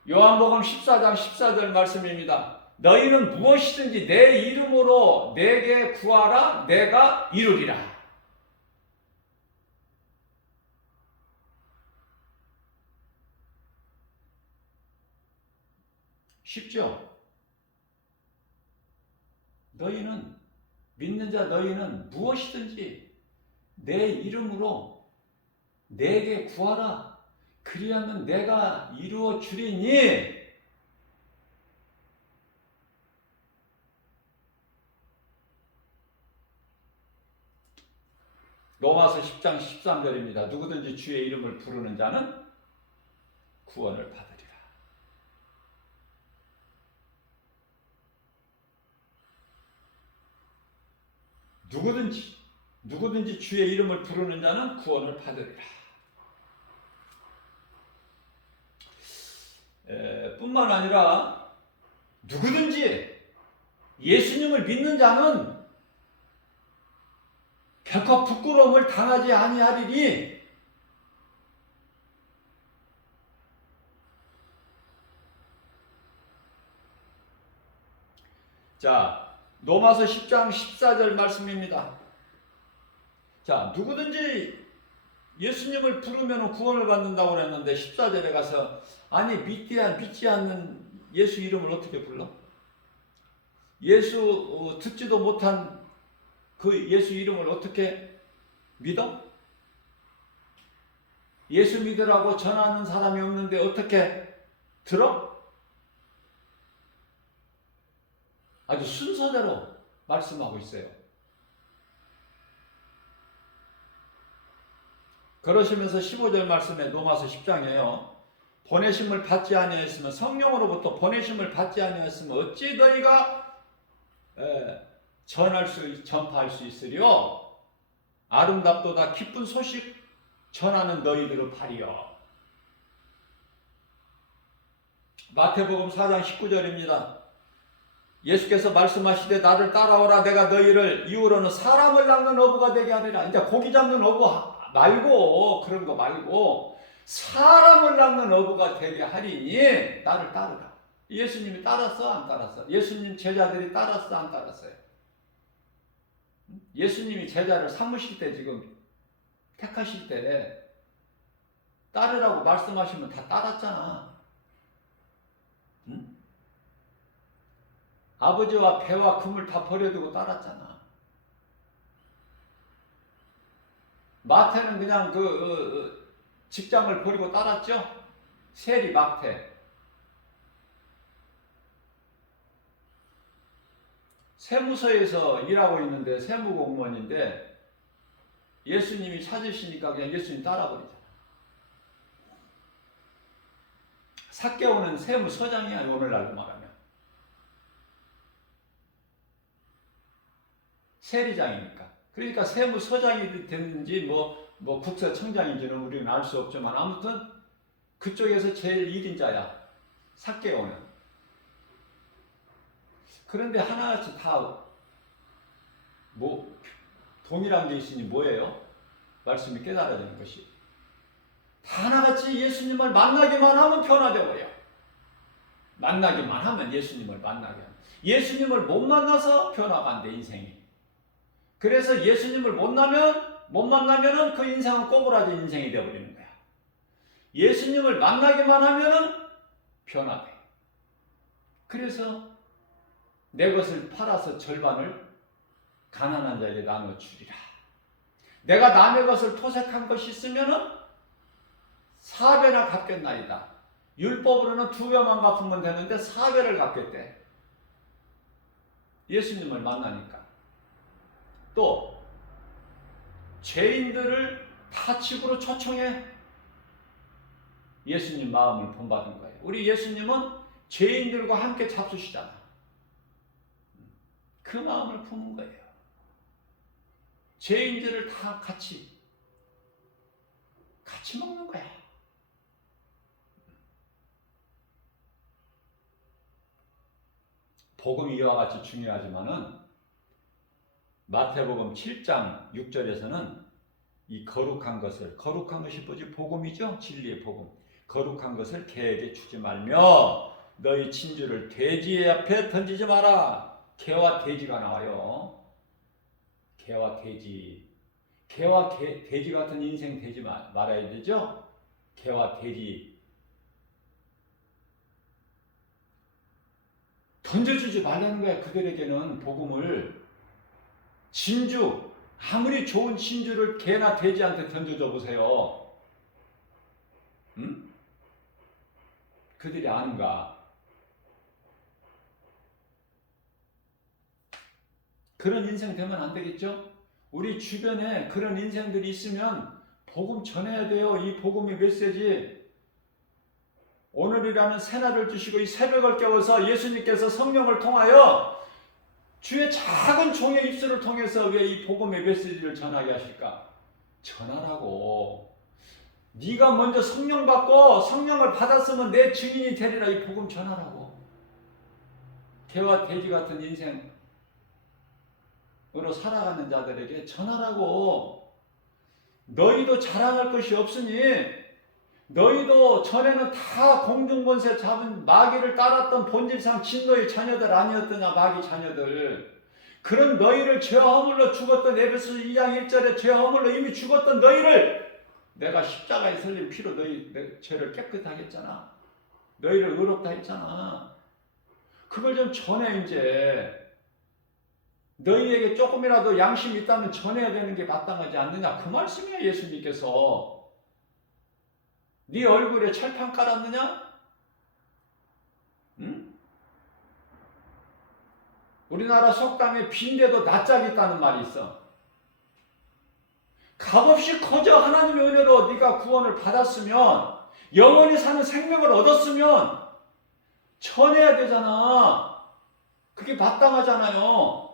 요한복음 14장 14절 말씀입니다. 너희는 무엇이든지 내 이름으로 내게 구하라, 내가 이루리라. 쉽죠? 너희는, 믿는 자 너희는 무엇이든지 내 이름으로 내게 구하라. 그리하면 내가 이루어 주리니. 로마서 10장 13절입니다. 누구든지 주의 이름을 부르는 자는 구원을 받으리라. 누구든지 주의 이름을 부르는 자는 구원을 받으리라. 뿐만 아니라 누구든지 예수님을 믿는 자는 결코 부끄러움을 당하지 아니하리니. 자, 로마서 10장 14절 말씀입니다. 자, 누구든지 예수님을 부르면 구원을 받는다고 그랬는데 14절에 가서, 아니 믿지 않는 예수 이름을 어떻게 불러? 예수 듣지도 못한 그 예수 이름을 어떻게 믿어? 예수 믿으라고 전하는 사람이 없는데 어떻게 들어? 아주 순서대로 말씀하고 있어요. 그러시면서 15절 말씀에 로마서 10장이에요. 보내심을 받지 아니하였으면, 성령으로부터 보내심을 받지 아니하였으면 어찌 너희가 전파할 수 있으리요? 아름답도다 기쁜 소식 전하는 너희들을 바리요. 마태복음 4장 19절입니다. 예수께서 말씀하시되 나를 따라오라, 내가 너희를 이후로는 사람을 낚는 어부가 되게 하리라. 이제 고기 잡는 어부 말고, 그런 거 말고 사람을 낚는 어부가 되게 하리니 나를 따르라. 예수님이 따랐어, 안 따랐어? 예수님 제자들이 따랐어, 안 따랐어요? 예수님이 제자를 삼으실 때, 지금 택하실 때 따르라고 말씀하시면 다 따랐잖아. 응? 아버지와 배와 금을 다 버려두고 따랐잖아. 마태는 그냥 직장을 버리고 따랐죠. 세리 마태. 세무서에서 일하고 있는데 세무공무원인데 예수님이 찾으시니까 그냥 예수님 따라버리잖아. 삭개오는 세무서장이야, 오늘날로 말하면. 세리장이니까. 그러니까 세무서장이 됐는지 뭐 국세청장인지는 우리는 알 수 없지만 아무튼 그쪽에서 제일 1인자야. 삭개오는. 그런데 하나같이 다 동일한 게 있으니 뭐예요? 말씀이 깨달아지는 것이. 다 하나같이 예수님을 만나기만 하면 변화되어버려. 만나기만 하면 예수님을 만나게 하면. 예수님을 못 만나서 변화가 안 돼, 인생이. 그래서 예수님을 못 만나면은 그 인생은 꼬부라진 인생이 되어버리는 거야. 예수님을 만나기만 하면은 변화돼. 그래서 내 것을 팔아서 절반을 가난한 자에게 나눠 주리라. 내가 남의 것을 토색한 것이 있으면은 4배나 갚겠나이다. 율법으로는 2배만 갚으면 되는데 4배를 갚겠대. 예수님을 만나니까. 또 죄인들을 다 집으로 초청해. 예수님 마음을 본받은 거예요. 우리 예수님은 죄인들과 함께 잡수시잖아. 그 마음을 품은 거예요. 죄인들을 다 같이 먹는 거야. 복음이 이와 같이 중요하지만은 마태복음 7장 6절에서는 이 거룩한 것이 뭐지? 복음이죠? 진리의 복음. 거룩한 것을 개에게 주지 말며 너희 친주를 돼지 앞에 던지지 마라. 개와 돼지가 나와요. 개와 돼지. 돼지 같은 인생 되지 말아야 되죠? 개와 돼지. 던져주지 말라는 거야. 그들에게는 복음을. 진주, 아무리 좋은 진주를 개나 돼지한테 던져줘 보세요. 응? 그들이 아는가? 그런 인생 되면 안 되겠죠? 우리 주변에 그런 인생들이 있으면 복음 전해야 돼요. 이 복음의 메시지. 오늘이라는 새날을 주시고 이 새벽을 깨워서 예수님께서 성령을 통하여 주의 작은 종의 입술을 통해서 왜 이 복음의 메시지를 전하게 하실까? 전하라고. 네가 먼저 성령 받고 성령을 받았으면 내 증인이 되리라. 이 복음 전하라고. 개와 돼지 같은 인생으로 살아가는 자들에게 전하라고. 너희도 자랑할 것이 없으니 너희도 전에는 다 공중권세 잡은 마귀를 따랐던 본질상 진노의 자녀들 아니었더냐. 마귀 자녀들. 그런 너희를 죄와 허물로 죽었던 에베소 2장 1절에 죄와 허물로 이미 죽었던 너희를 내가 십자가에 설린 피로 너희 죄를 깨끗하게 했잖아. 너희를 의롭다 했잖아. 그걸 좀 전해. 이제 너희에게 조금이라도 양심이 있다면 전해야 되는 게 마땅하지 않느냐. 그 말씀이야. 예수님께서. 네 얼굴에 철판 깔았느냐? 응? 우리나라 속담에 빈대도 낯짝이 있다는 말이 있어. 값없이 거저 하나님의 은혜로 네가 구원을 받았으면, 영원히 사는 생명을 얻었으면 전해야 되잖아. 그게 마땅하잖아요.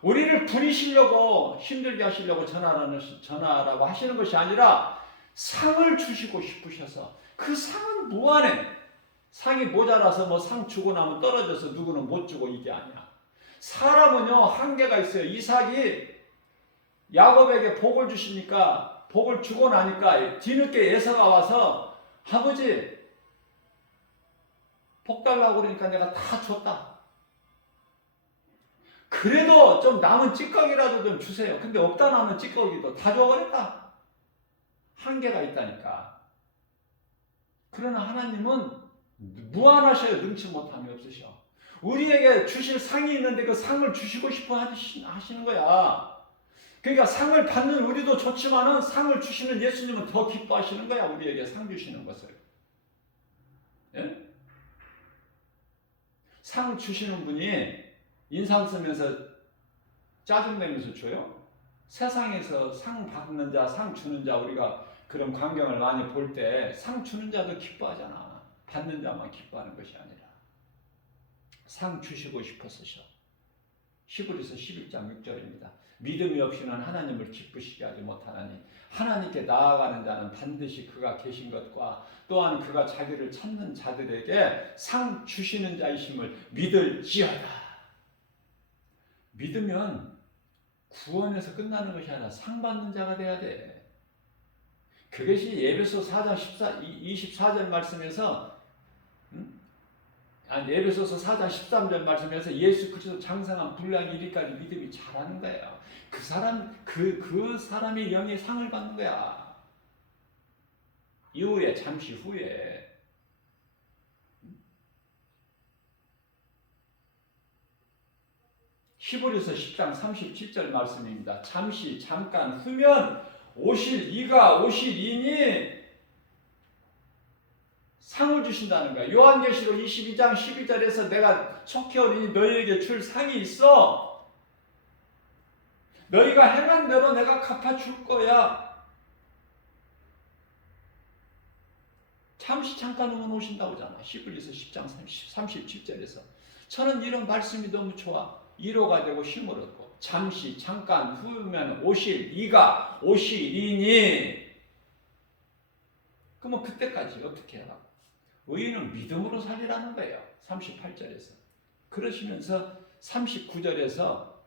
우리를 부리시려고 힘들게 하시려고 전하라고 하시는 것이 아니라 상을 주시고 싶으셔서. 그 상은 무한해. 상이 모자라서 뭐 상 주고 나면 떨어져서 누구는 못 주고 이게 아니야. 사람은요 한계가 있어요. 이삭이 야곱에게 복을 주시니까, 복을 주고 나니까 뒤늦게 에서가 와서 아버지 복 달라고 그러니까 내가 다 줬다. 그래도 좀 남은 찌꺼기라도 좀 주세요. 근데 없다 남은 찌꺼기도 다 줘버렸다. 한계가 있다니까. 그러나 하나님은 무한하셔요. 능치 못함이 없으셔. 우리에게 주실 상이 있는데 그 상을 주시고 싶어 하시는 거야. 그러니까 상을 받는 우리도 좋지만은 상을 주시는 예수님은 더 기뻐하시는 거야. 우리에게 상 주시는 것을. 예? 상 주시는 분이 인상 쓰면서 짜증내면서 줘요? 세상에서 상 받는 자, 상 주는 자 우리가 그런 광경을 많이 볼 때 상 주는 자도 기뻐하잖아. 받는 자만 기뻐하는 것이 아니라 상 주시고 싶었으셔. 히브리서 11장 6절입니다. 믿음이 없이는 하나님을 기쁘시게 하지 못하나니 하나님께 나아가는 자는 반드시 그가 계신 것과 또한 그가 자기를 찾는 자들에게 상 주시는 자이심을 믿을지어다. 믿으면 구원에서 끝나는 것이 아니라 상 받는 자가 돼야 돼. 그것이 에베소 4장 24절 말씀에서 에베소서 4장 13절 말씀에서 예수 그리스도 장성한 분량이 이리까지 믿음이 자라는 거예요. 그 사람이 영의 상을 받는 거야. 이후에 잠시 후에 히브리서 10장 37절 말씀입니다. 잠깐 후면 오실 이가 오시리니 상을 주신다는 거야. 요한계시록 22장 12절에서 내가 속히 오리니 너희에게 줄 상이 있어. 너희가 행한 대로 내가 갚아줄 거야. 잠깐 후면 오신다고 하잖아. 히브리서 10장 37절에서. 저는 이런 말씀이 너무 좋아. 위로가 되고 힘을 얻고 잠깐 후면 오실 이가 오시리니 그러면 그때까지 어떻게 하라고? 의인은 믿음으로 살리라는 거예요. 38절에서. 그러시면서 39절에서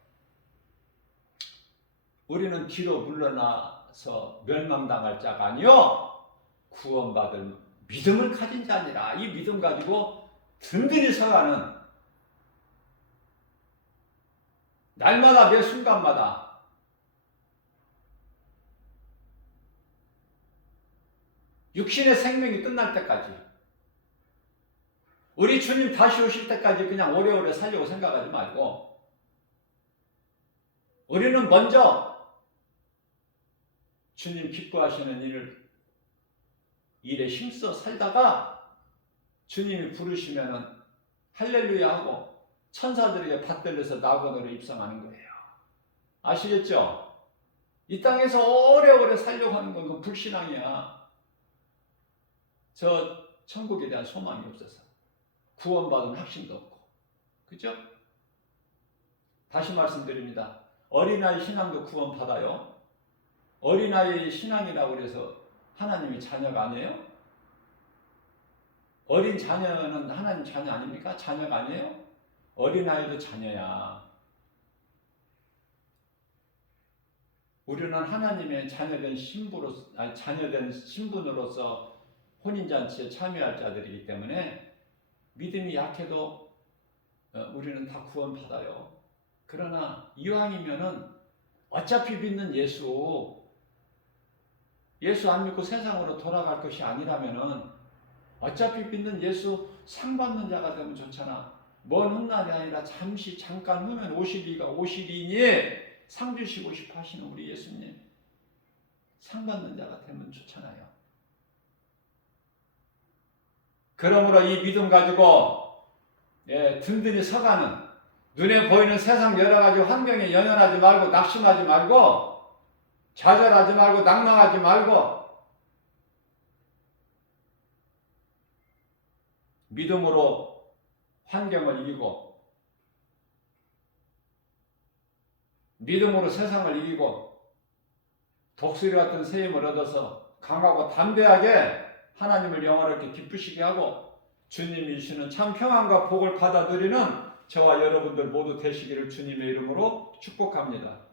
우리는 뒤로 물러나서 멸망당할 자가 아니요 구원받을 믿음을 가진 자니라. 이 믿음 가지고 든든히 서가는 날마다 매 순간마다 육신의 생명이 끝날 때까지 우리 주님 다시 오실 때까지 그냥 오래오래 살려고 생각하지 말고 우리는 먼저 주님 기뻐하시는 일에 힘써 살다가 주님이 부르시면은 할렐루야 하고 천사들에게 받들려서 낙원으로 입성하는 거예요. 아시겠죠? 이 땅에서 오래오래 살려고 하는 건 그 불신앙이야. 저 천국에 대한 소망이 없어서 구원받은 확신도 없고, 그죠? 다시 말씀드립니다. 어린아이 신앙도 구원받아요. 어린아이 신앙이라고 해서 하나님이 자녀가 아니에요? 어린 자녀는 하나님 자녀 아닙니까? 자녀가 아니에요? 어린아이도 자녀야. 우리는 하나님의 자녀된 신분으로서 혼인잔치에 참여할 자들이기 때문에 믿음이 약해도 우리는 다 구원받아요. 그러나 이왕이면은 어차피 믿는 예수 안 믿고 세상으로 돌아갈 것이 아니라면은 어차피 믿는 예수 상 받는 자가 되면 좋잖아. 먼 훗날이 아니라 잠깐 후면 오시리가 오시리니 상 주시고 싶어 하시는 우리 예수님 상 받는 자가 되면 좋잖아요. 그러므로 이 믿음 가지고 든든히 서가는 눈에 보이는 세상 여러 가지 환경에 연연하지 말고 낙심하지 말고 좌절하지 말고 낭망하지 말고 믿음으로 환경을 이기고 믿음으로 세상을 이기고 독수리 같은 새 힘을 얻어서 강하고 담대하게 하나님을 영원하게 기쁘시게 하고 주님이 주시는 참 평안과 복을 받아들이는 저와 여러분들 모두 되시기를 주님의 이름으로 축복합니다.